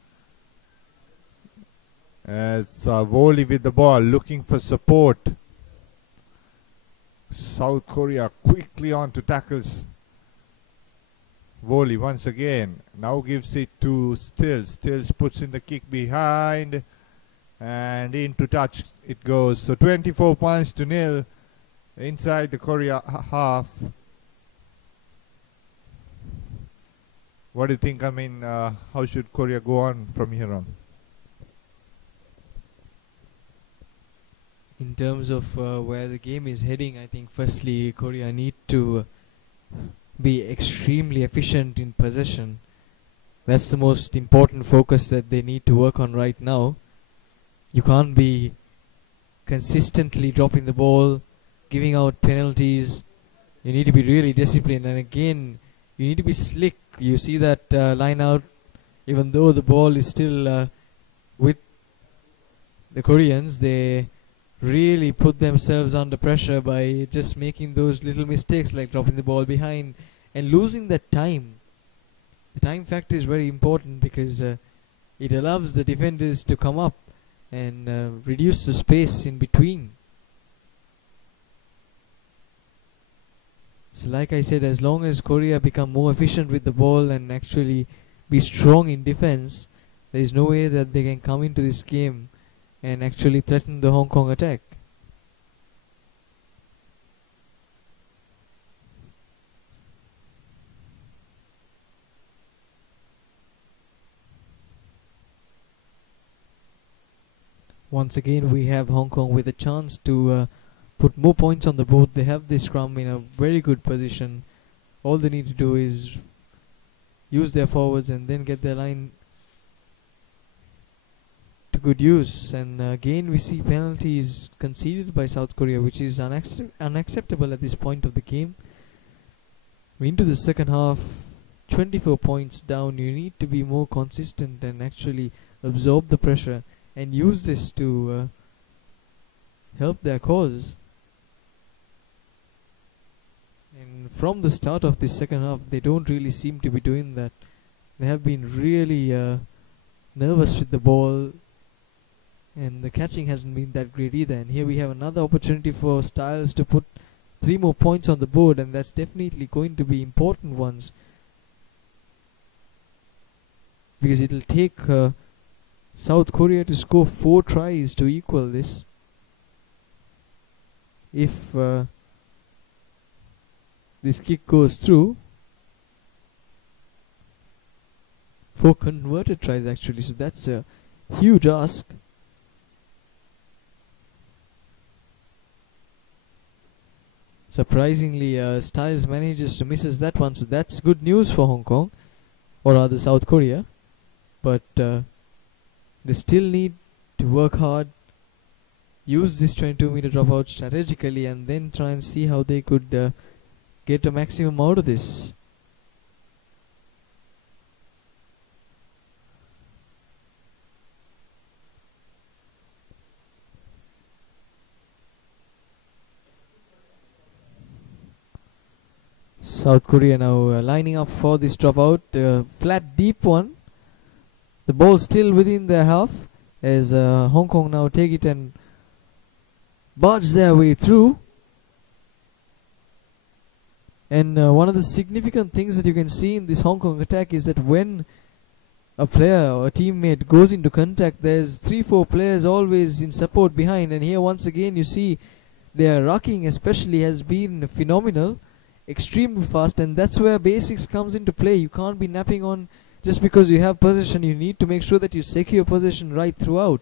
As Woli with the ball looking for support. South Korea quickly on to tackles. Woli once again. Now gives it to Stills. Stills puts in the kick behind. And into touch it goes. So 24 points to nil inside the Korea half. What do you think? I mean, how should Korea go on from here on? In terms of where the game is heading, I think firstly Korea need to be extremely efficient in possession. That's the most important focus that they need to work on right now. You can't be consistently dropping the ball, giving out penalties. You need to be really disciplined, and again you need to be slick. You see that line out, even though the ball is still with the Koreans, they really put themselves under pressure by just making those little mistakes like dropping the ball behind and losing that time. The time factor is very important because it allows the defenders to come up and reduce the space in between. So like I said, as long as Korea become more efficient with the ball and actually be strong in defense, there is no way that they can come into this game and actually threaten the Hong Kong attack. Once again, we have Hong Kong with a chance to put more points on the board. They have this scrum in a very good position. All they need to do is use their forwards and then get their line to good use. And again we see penalties conceded by South Korea, which is unacceptable at this point of the game. We're into the second half, 24 points down. You need to be more consistent and actually absorb the pressure and use this to help their cause. And from the start of the second half, they don't really seem to be doing that. They have been really nervous with the ball, and the catching hasn't been that great either. And here we have another opportunity for Styles to put 3 more points on the board, and that's definitely going to be important ones, because it'll take South Korea to score 4 tries to equal this. If this kick goes through, 4 converted tries actually, so that's a huge ask. Surprisingly, Styles manages to misses that one, so that's good news for Hong Kong, or rather South Korea. But they still need to work hard, use this 22-meter dropout strategically, and then try and see how they could get a maximum out of this. South Korea now lining up for this dropout. Flat deep one. The ball still within their half as Hong Kong now take it and barge their way through. And one of the significant things that you can see in this Hong Kong attack is that when a player or a teammate goes into contact, there's 3-4 players always in support behind. And here once again you see their rucking especially has been phenomenal, extremely fast, and that's where basics comes into play. You can't be napping on just because you have possession. You need to make sure that you secure possession right throughout.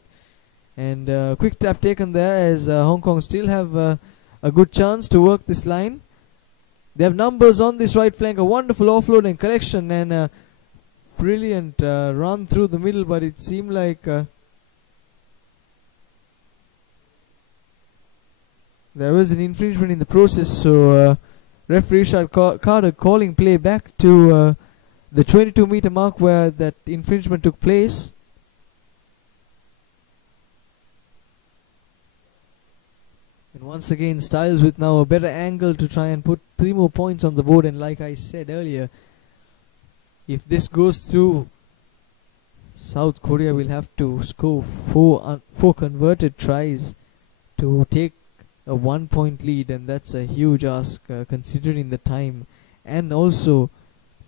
And quick tap taken there as Hong Kong still have a good chance to work this line. They have numbers on this right flank, a wonderful offload and collection, and a brilliant run through the middle, but it seemed like there was an infringement in the process, so referee Richard Carter calling play back to the 22-meter mark where that infringement took place. And once again Styles with now a better angle to try and put 3 more points on the board. And like I said earlier, if this goes through, South Korea will have to score 4 converted tries to take a 1-point lead, and that's a huge ask considering the time, and also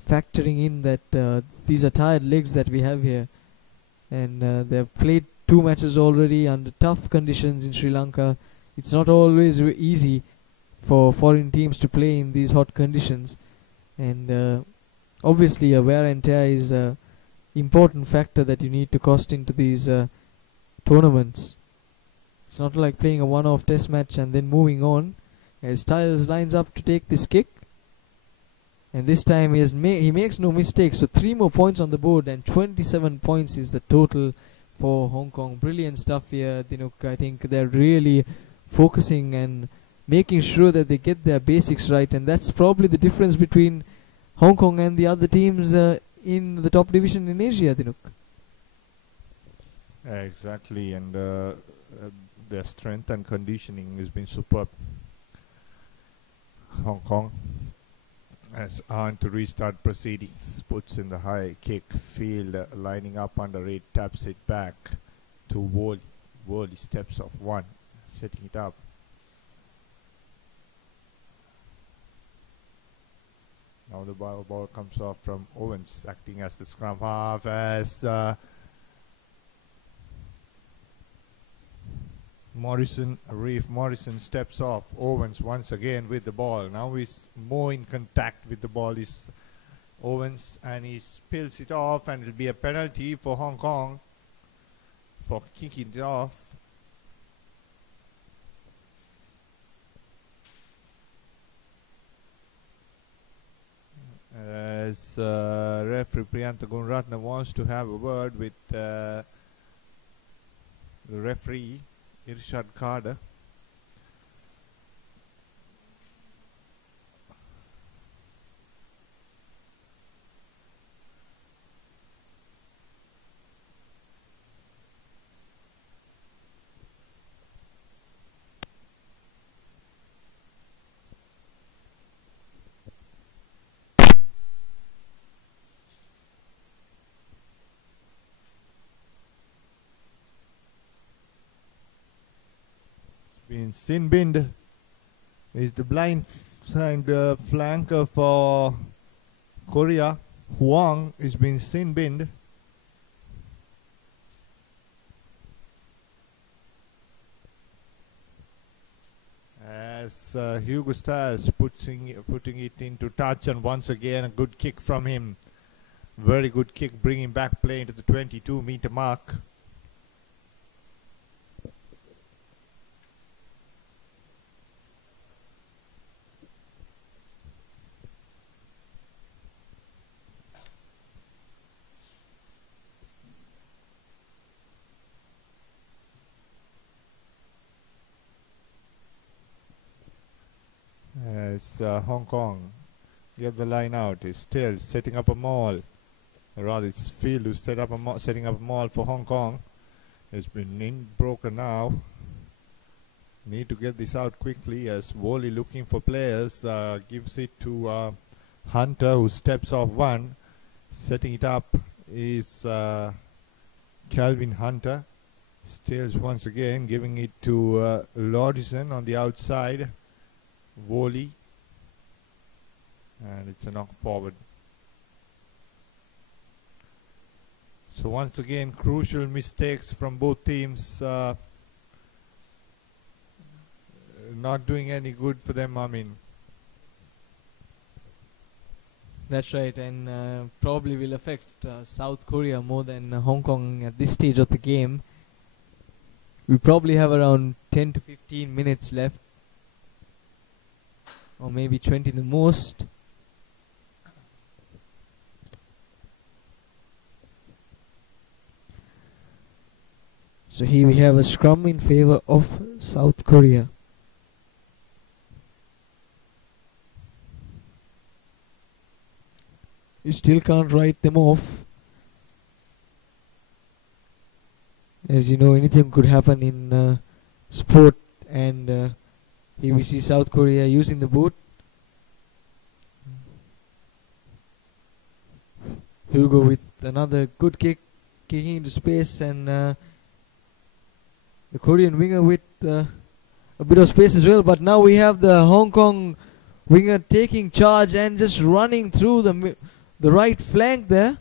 factoring in that these are tired legs that we have here, and they have played 2 matches already under tough conditions in Sri Lanka. It's not always easy for foreign teams to play in these hot conditions, and obviously a wear and tear is an important factor that you need to cost into these tournaments. It's not like playing a one-off test match and then moving on. As Styles lines up to take this kick, and this time he makes no mistakes, so 3 more points on the board, and 27 points is the total for Hong Kong. Brilliant stuff here, Dinuk. I think they're really focusing and making sure that they get their basics right, and that's probably the difference between Hong Kong and the other teams in the top division in Asia, Dinuk. Exactly, and their strength and conditioning has been superb. Hong Kong has on to restart proceedings, puts in the high kick, field lining up under it, taps it back to Wally. Wally steps off one, setting it up. Now the ball comes off from Owens, acting as the scrum half, as Reef Morrison steps off. Owens once again with the ball. Now he's more in contact with the ball, is Owens, and he spills it off, and it'll be a penalty for Hong Kong for kicking it off. As referee Priyantha Gunratna wants to have a word with the referee Irshad Carter. Sin Bind is the blind side flanker for Korea. Huang is being Sin Bind. As Hugo Stiles putting it into touch, and once again a good kick from him. Very good kick, bringing back play into the 22-meter mark. As Hong Kong get the line out, is still setting up a maul. Rather, it's Field who's setting up a maul for Hong Kong. It's been broken now. Need to get this out quickly as Wally looking for players. Gives it to Hunter, who steps off one. Setting it up is Calvin Hunter. Steals once again, giving it to Lordison on the outside. Wally. And it's a knock forward. So once again, crucial mistakes from both teams. Not doing any good for them, I mean. That's right, and probably will affect South Korea more than Hong Kong at this stage of the game. We probably have around 10 to 15 minutes left, or maybe 20 the most. So here we have a scrum in favor of South Korea. You still can't write them off. As you know, anything could happen in sport, and here we see South Korea using the boot. Hugo with another good kick, kicking into space, and the Korean winger with a bit of space as well. But now we have the Hong Kong winger taking charge and just running through the right flank there.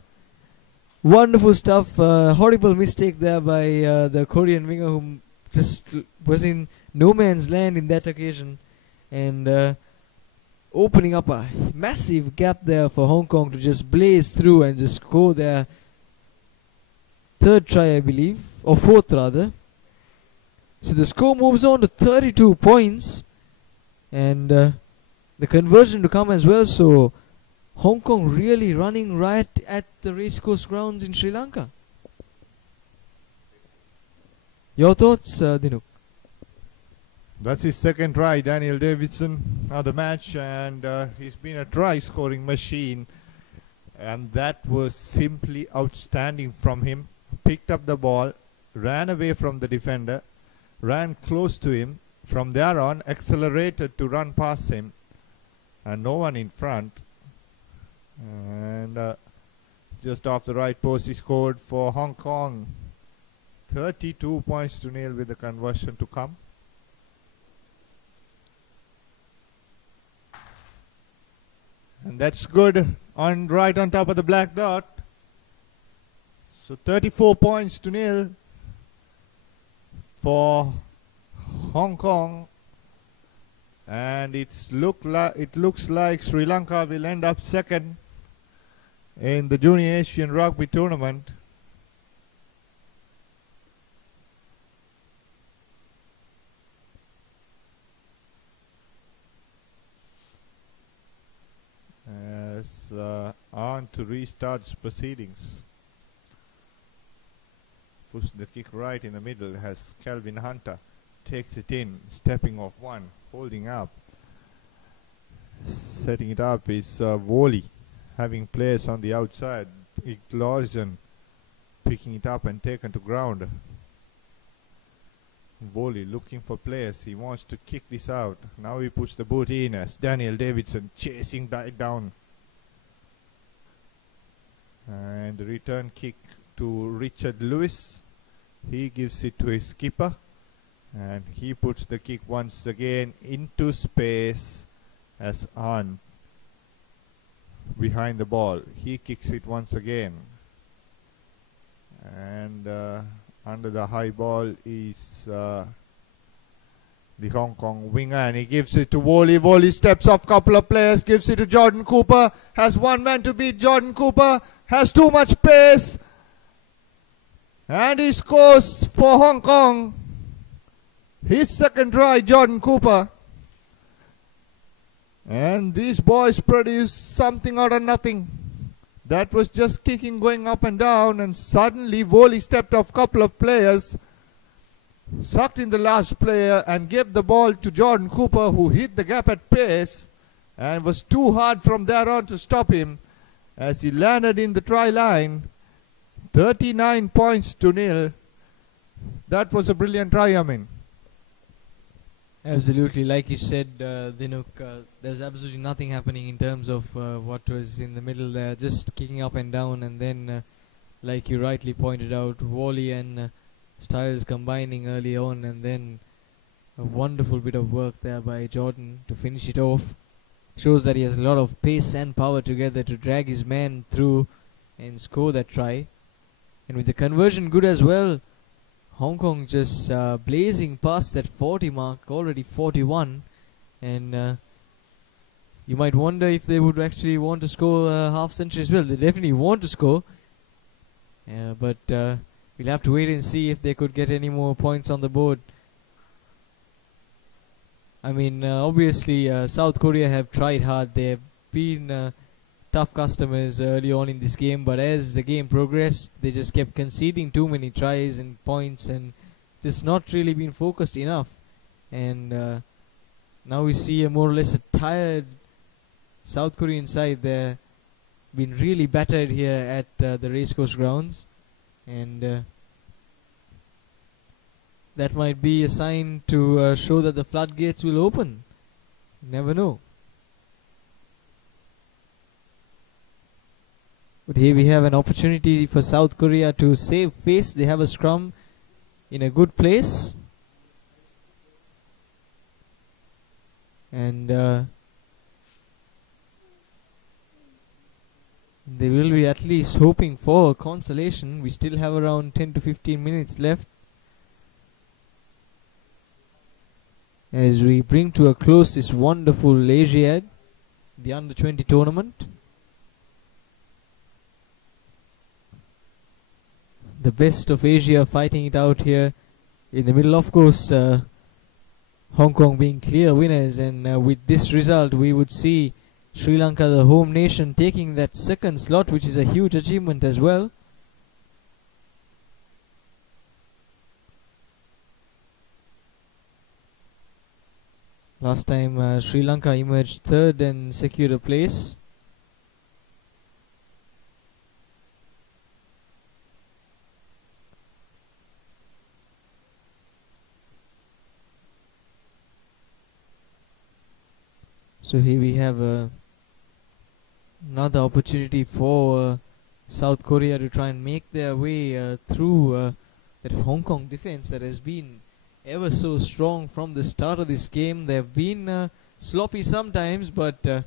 Wonderful stuff. Horrible mistake there by the Korean winger, who just was in no man's land in that occasion, and opening up a massive gap there for Hong Kong to just blaze through and just score their third try, I believe, or fourth rather. So the score moves on to 32 points, and the conversion to come as well. So Hong Kong really running riot at the racecourse grounds in Sri Lanka. Your thoughts, Dinuk? That's his second try, Daniel Davidson, of the match, and he's been a try-scoring machine, and that was simply outstanding from him. Picked up the ball, ran away from the defender, ran close to him. From there on, accelerated to run past him, and no one in front. And just off the right post, he scored for Hong Kong. 32 points to nil with the conversion to come. And that's good, right on top of the black dot. So 34 points to nil for Hong Kong, and it looks like Sri Lanka will end up second in the Junior Asian Rugby Tournament. As on to restart proceedings. Push the kick right in the middle, has Calvin Hunter, takes it in, stepping off one, holding up. Setting it up is Wally, having players on the outside. Lorison picking it up and taken to ground. Wally looking for players, he wants to kick this out. Now he puts the boot in as Daniel Davidson chasing that down. And the return kick to Richard Lewis. He gives it to his skipper, And he puts the kick once again into space as Hunt behind the ball. He kicks it once again. And under the high ball is the Hong Kong winger, and he gives it to Wally. Wally steps off couple of players, gives it to Jordan Cooper. Has one man to beat. Jordan Cooper has too much pace. And he scores for Hong Kong. His second try, Jordan Cooper. And these boys produce something out of nothing. That was just kicking going up and down, and suddenly Wally stepped off couple of players, sucked in the last player and gave the ball to Jordan Cooper, who hit the gap at pace and was too hard from there on to stop him as he landed in the try line. 39 points to nil. That was a brilliant try, Amin. Absolutely, like you said, Dinuk, there's absolutely nothing happening in terms of what was in the middle there, just kicking up and down, and then, like you rightly pointed out, Wally and Styles combining early on, and then a wonderful bit of work there by Jordan to finish it off. Shows that he has a lot of pace and power together to drag his man through and score that try. And with the conversion good as well, Hong Kong just blazing past that 40 mark, already 41, and you might wonder if they would actually want to score a half century as well. They definitely want to score, but we'll have to wait and see if they could get any more points on the board. I mean, obviously South Korea have tried hard. They have been tough customers early on in this game, but as the game progressed, they just kept conceding too many tries and points and just not really been focused enough. And now we see a more or less a tired South Korean side. They're been really battered here at the racecourse grounds, and that might be a sign to show that the floodgates will open. Never know. But here we have an opportunity for South Korea to save face. They have a scrum in a good place. And they will be at least hoping for a consolation. We still have around 10 to 15 minutes left as we bring to a close this wonderful Asiad, the under-20 tournament. The best of Asia fighting it out here in the middle. Of course, Hong Kong being clear winners, and with this result we would see Sri Lanka, the home nation, taking that second slot, which is a huge achievement as well. Last time Sri Lanka emerged third and secured a place. So here we have another opportunity for South Korea to try and make their way through that Hong Kong defense that has been ever so strong from the start of this game. They have been sloppy sometimes, but they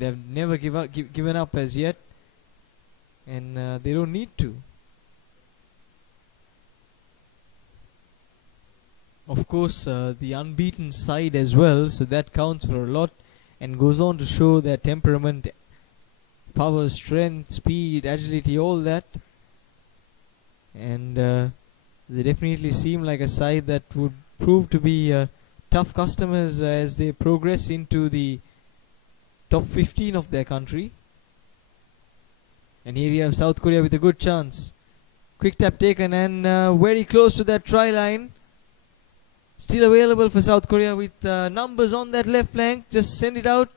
have never given up as yet, and they don't need to. Of course, the unbeaten side as well, so that counts for a lot and goes on to show their temperament, power, strength, speed, agility, all that. And they definitely seem like a side that would prove to be tough customers as they progress into the top 15 of their country. And here we have South Korea with a good chance. Quick tap taken and very close to that try line. Still available for South Korea with numbers on that left flank. Just send it out.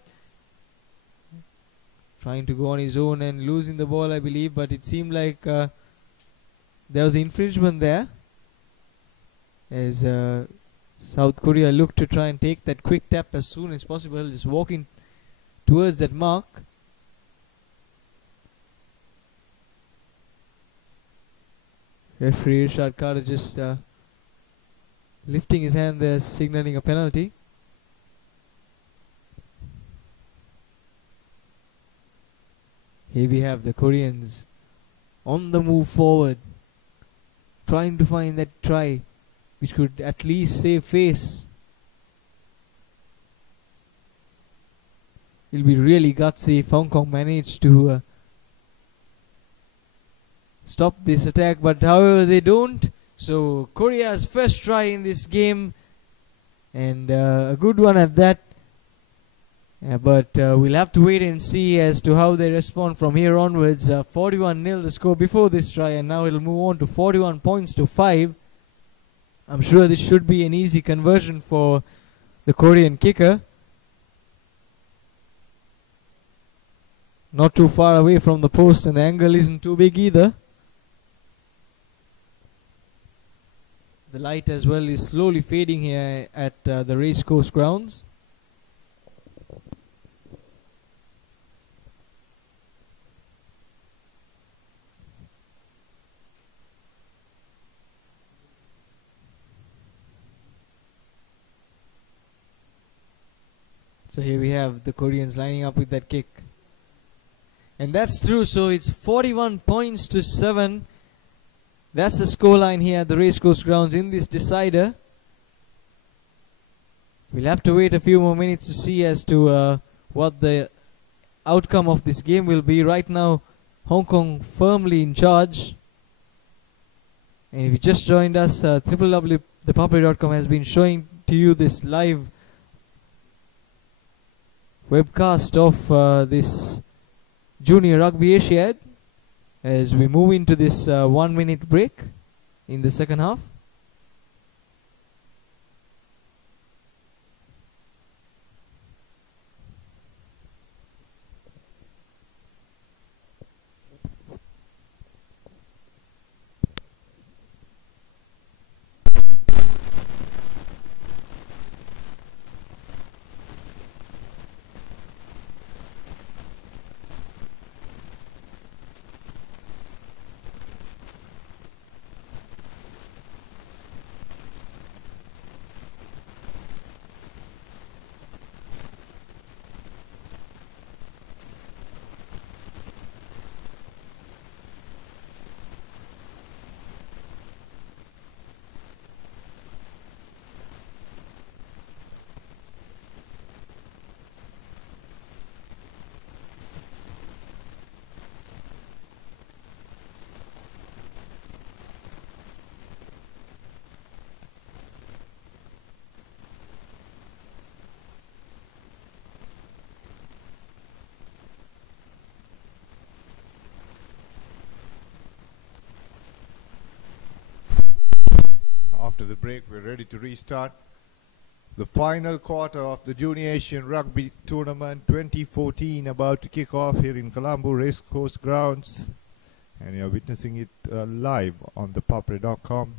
Trying to go on his own and losing the ball, I believe, but it seemed like there was infringement there as South Korea looked to try and take that quick tap as soon as possible, just walking towards that mark. Referee Irshad Carter just lifting his hand there, signaling a penalty. Here we have the Koreans on the move forward, trying to find that try which could at least save face. It'll be really gutsy if Hong Kong manage to stop this attack, but however they don't. So Korea's first try in this game, and a good one at that. But we'll have to wait and see as to how they respond from here onwards. 41-0 the score before this try, and now it'll move on to 41 points to 5. I'm sure this should be an easy conversion for the Korean kicker. Not too far away from the post, and the angle isn't too big either. The light as well is slowly fading here at the racecourse grounds. So here we have the Koreans lining up with that kick. And that's true, so it's 41 points to 7. That's the scoreline here at the racecourse grounds in this decider. We'll have to wait a few more minutes to see as to what the outcome of this game will be. Right now, Hong Kong firmly in charge. And if you just joined us, www.thepuppet.com has been showing to you this live webcast of this Junior Rugby Asiad as we move into this 1 minute break in the second half. After the break, we're ready to restart. The final quarter of the Junior Asian Rugby Tournament 2014 about to kick off here in Colombo Racecourse Grounds. And you're witnessing it live on thepuppet.com.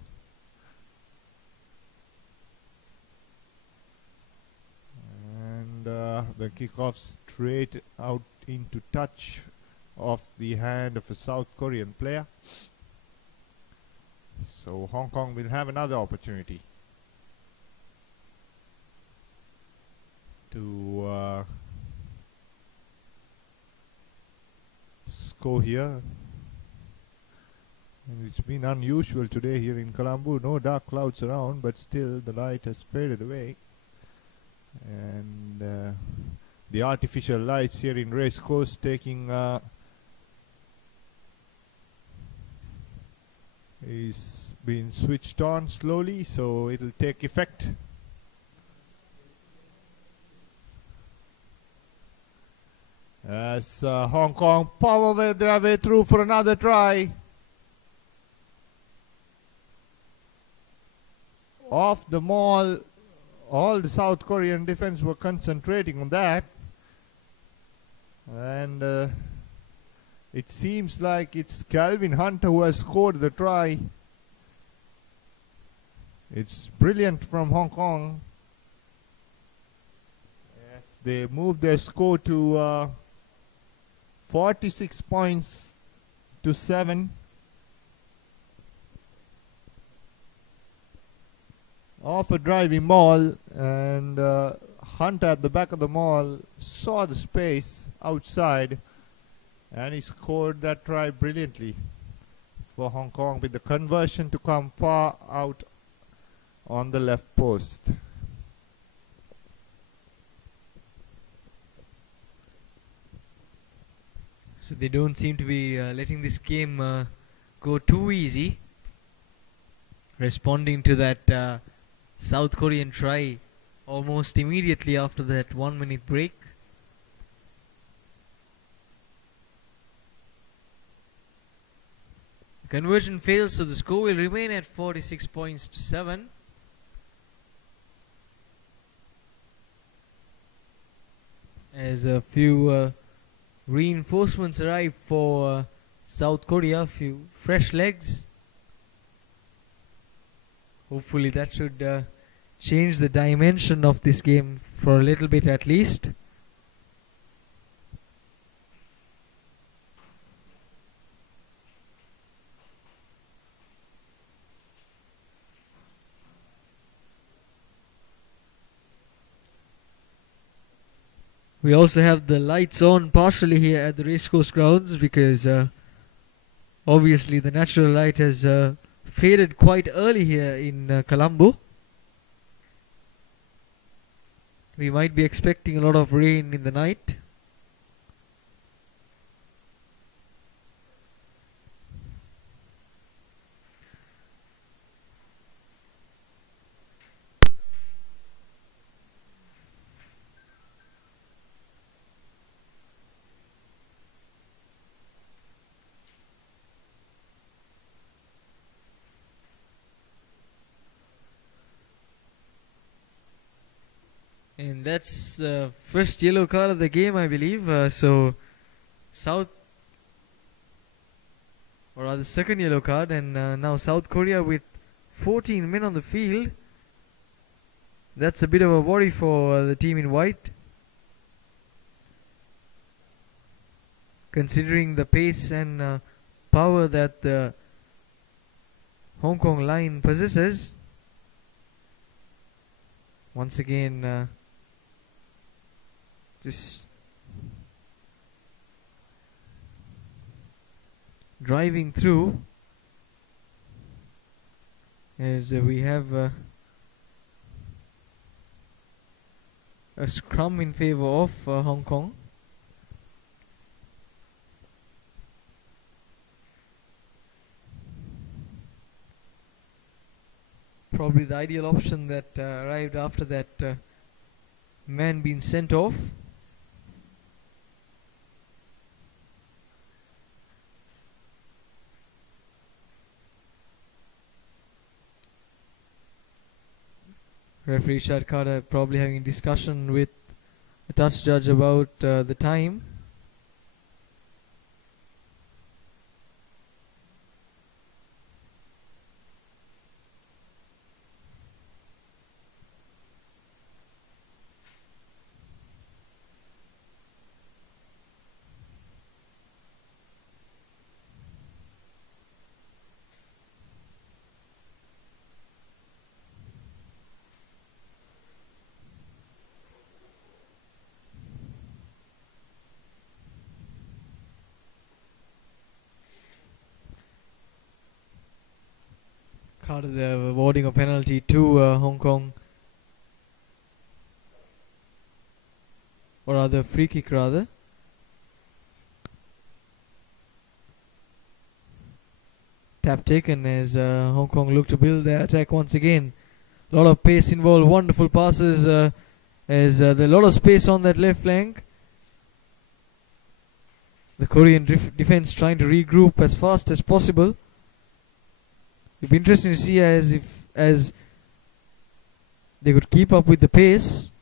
And the kickoff straight out into touch of the hand of a South Korean player. So Hong Kong will have another opportunity to score here. And it's been unusual today here in Colombo. No dark clouds around, but still the light has faded away. And the artificial lights here in Racecourse taking is being switched on slowly, so it'll take effect. As Hong Kong power their way through for another try. Off the maul, all the South Korean defense were concentrating on that. And it seems like it's Calvin Hunter who has scored the try. It's brilliant from Hong Kong. Yes, they moved their score to 46 points to 7. of a driving maul, and Hunter at the back of the maul saw the space outside, and he scored that try brilliantly for Hong Kong, with the conversion to come far out on the left post. So they don't seem to be letting this game go too easy, responding to that South Korean try almost immediately after that 1 minute break. Conversion fails, so the score will remain at 46 points to 7. As a few reinforcements arrive for South Korea, a few fresh legs. Hopefully that should change the dimension of this game for a little bit at least. We also have the lights on partially here at the racecourse grounds, because obviously the natural light has faded quite early here in Colombo. We might be expecting a lot of rain in the night. And that's the first yellow card of the game, I believe. So South, or rather second yellow card, and now South Korea with 14 men on the field. That's a bit of a worry for the team in white, considering the pace and power that the Hong Kong line possesses. Once again, just driving through, as we have a scrum in favor of Hong Kong. Probably the ideal option that arrived after that man being sent off. Referee Shad Carter probably having a discussion with the touch judge about the time. Carter awarding a penalty to Hong Kong, or rather free kick rather. Tap taken as Hong Kong look to build their attack once again. A lot of pace involved, wonderful passes as there a lot of space on that left flank. The Korean defense trying to regroup as fast as possible. It'll be interesting to see as they could keep up with the pace.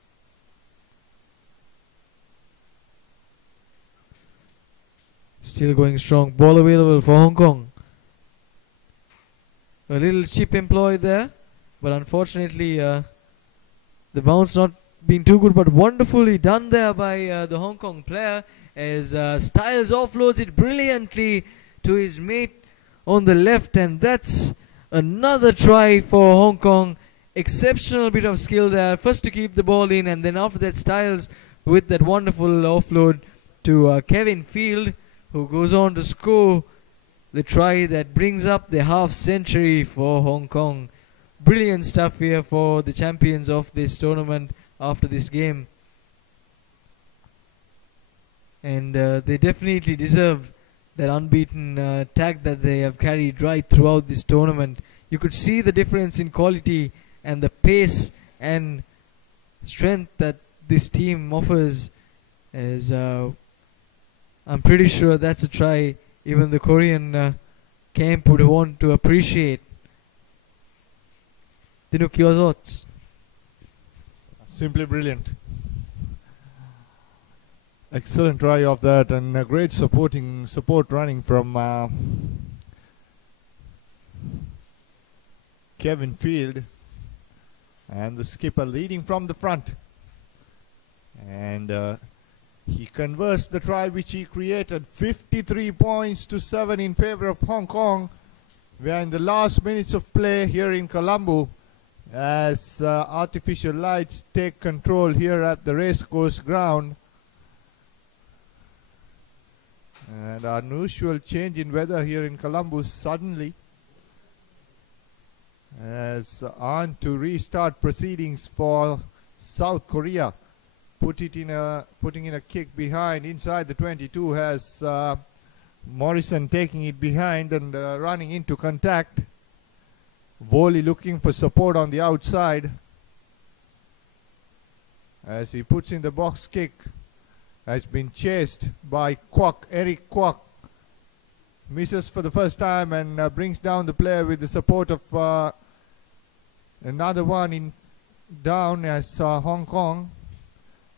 Still going strong. Ball available for Hong Kong. A little chip employed there, but unfortunately the bounce not being too good, but wonderfully done there by the Hong Kong player, as Styles offloads it brilliantly to his mate on the left, and that's another try for Hong Kong. exceptional bit of skill there. First to keep the ball in, and then after that Styles with that wonderful offload to Kevin Field, who goes on to score the try that brings up the half century for Hong Kong. Brilliant stuff here for the champions of this tournament after this game. And they definitely deserve that unbeaten tag that they have carried right throughout this tournament. You could see the difference in quality and the pace and strength that this team offers. As I'm pretty sure that's a try even the Korean camp would want to appreciate. Dinuk, your thoughts? Simply brilliant. Excellent try of that, and a great support running from Kevin Field, and the skipper leading from the front. And he converts the try which he created, 53 points to 7 in favor of Hong Kong. We are in the last minutes of play here in Colombo as artificial lights take control here at the racecourse ground. And unusual change in weather here in Colombo suddenly, as on to restart proceedings for South Korea. Putting in a kick behind inside the 22 has Morrison taking it behind and running into contact. Voley looking for support on the outside as he puts in the box kick. Has been chased by Eric Kwok. Misses for the first time and brings down the player with the support of another one down as Hong Kong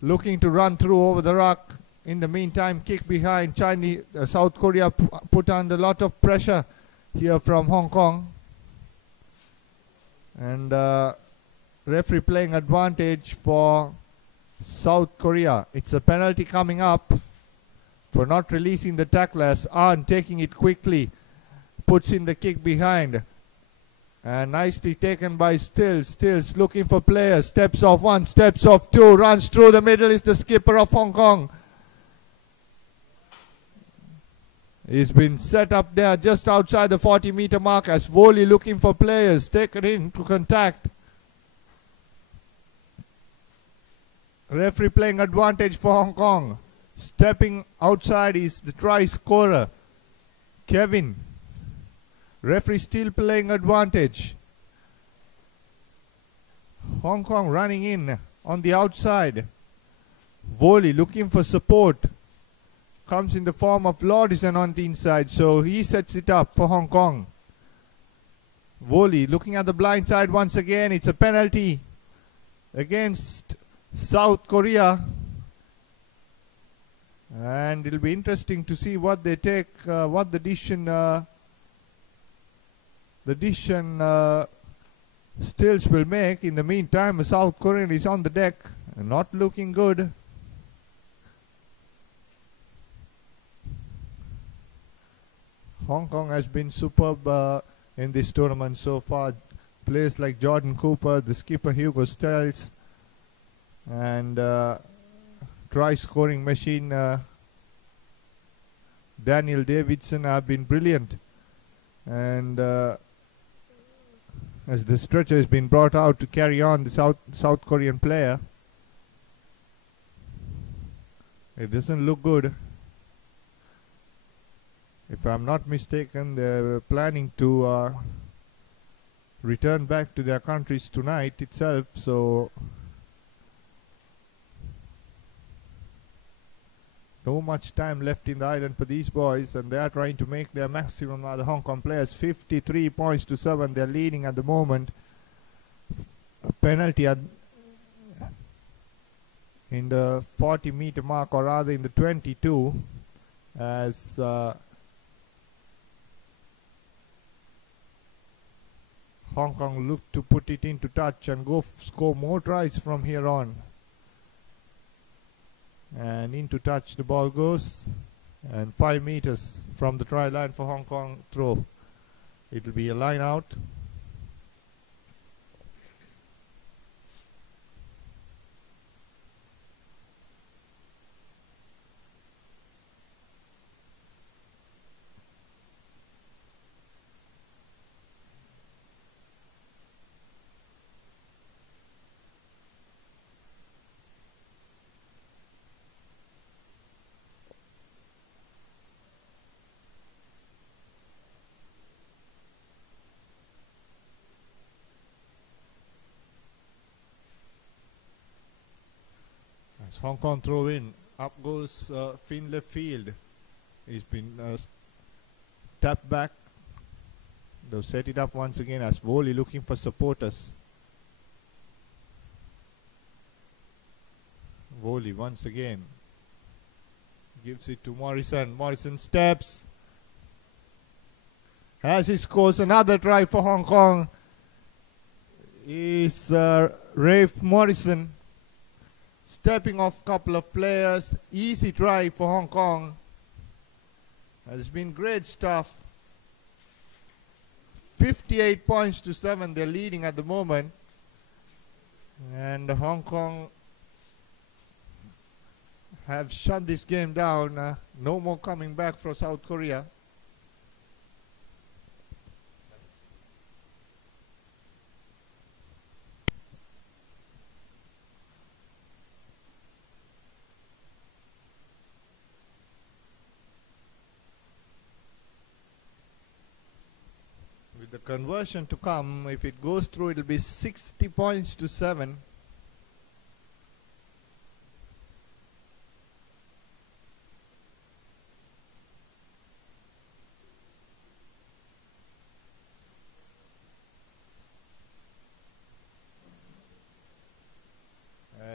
looking to run through over the rock. In the meantime, kick behind. South Korea put under a lot of pressure here from Hong Kong. And referee playing advantage for South Korea. It's a penalty coming up for not releasing the tacklers. Ahn taking it quickly, puts in the kick behind, and nicely taken by Stills. Stills looking for players, steps off one, steps off two, runs through the middle, is the skipper of Hong Kong. He's been set up there just outside the 40-meter mark as Voley looking for players, taken into contact. Referee playing advantage for Hong Kong. Stepping outside is the try scorer, Kevin. Referee still playing advantage. Hong Kong running in on the outside. Voley looking for support. Comes in the form of Lordison on the inside, so he sets it up for Hong Kong. Voley looking at the blind side once again. It's a penalty against South Korea, and it'll be interesting to see what they take, what the decision Stills will make. In the meantime, a South Korean is on the deck, not looking good. Hong Kong has been superb in this tournament so far. Players like Jordan Cooper, the skipper Hugo Stiles, and try scoring machine Daniel Davidson have been brilliant. And as the stretcher has been brought out to carry on the South Korean player, it doesn't look good. If I'm not mistaken, they're planning to return back to their countries tonight itself, so no much time left in the island for these boys, and they are trying to make their maximum. The Hong Kong players, 53 points to 7, they're leading at the moment. A penalty in the 40-meter mark, or rather in the 22, as Hong Kong look to put it into touch and go score more tries from here on. And into touch the ball goes, and 5 meters from the try line for Hong Kong throw. It will be a line out. As Hong Kong throw in, up goes Finn left field. He's been tapped back. They'll set it up once again as Woolley looking for supporters. Woolley once again gives it to Morrison. Morrison steps. As he scores another try for Hong Kong is Rafe Morrison. Stepping off couple of players. Easy try for Hong Kong. Has been great stuff. 58 points to 7. They're leading at the moment. And Hong Kong have shut this game down. No more coming back from South Korea. With the conversion to come, if it goes through, it'll be 60 points to 7.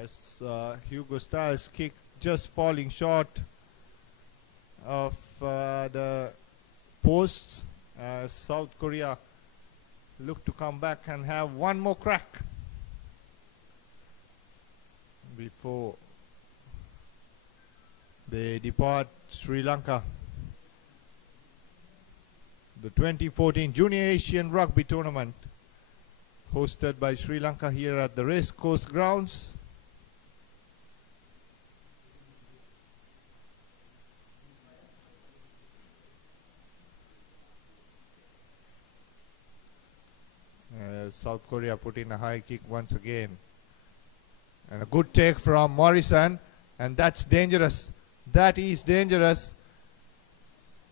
As Hugo Styles' kick just falling short of the posts, as South Korea look to come back and have one more crack before they depart Sri Lanka. The 2014 Junior Asian Rugby Tournament hosted by Sri Lanka here at the Race Course Grounds. South Korea put in a high kick once again. And a good take from Morrison. And that's dangerous. That is dangerous.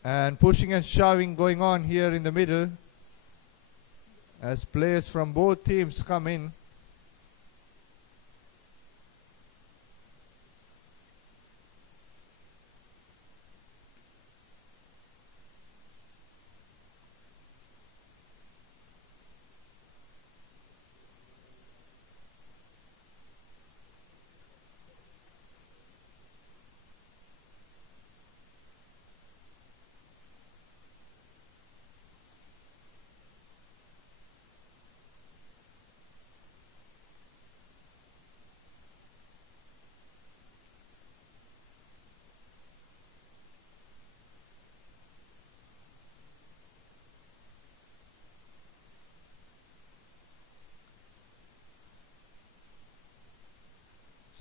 And pushing and shoving going on here in the middle as players from both teams come in.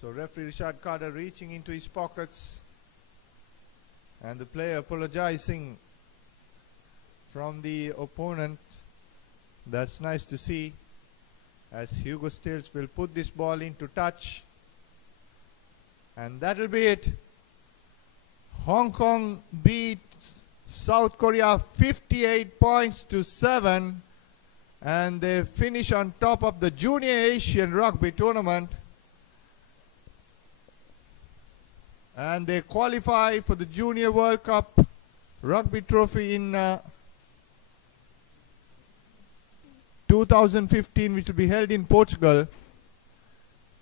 So referee Richard Carter reaching into his pockets and the player apologizing from the opponent. That's nice to see, as Hugo Stills will put this ball into touch. And that'll be it. Hong Kong beats South Korea 58 points to 7, and they finish on top of the Junior Asian Rugby Tournament. And they qualify for the Junior World Cup Rugby Trophy in 2015, which will be held in Portugal.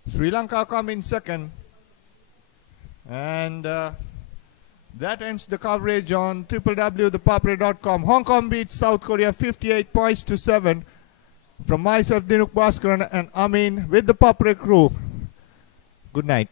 Sri Lanka come in second. And that ends the coverage on www.thepapre.com. Hong Kong beats South Korea 58 points to 7. From myself, Dinuk Bhaskaran, and Amin with the Papre crew. Good night.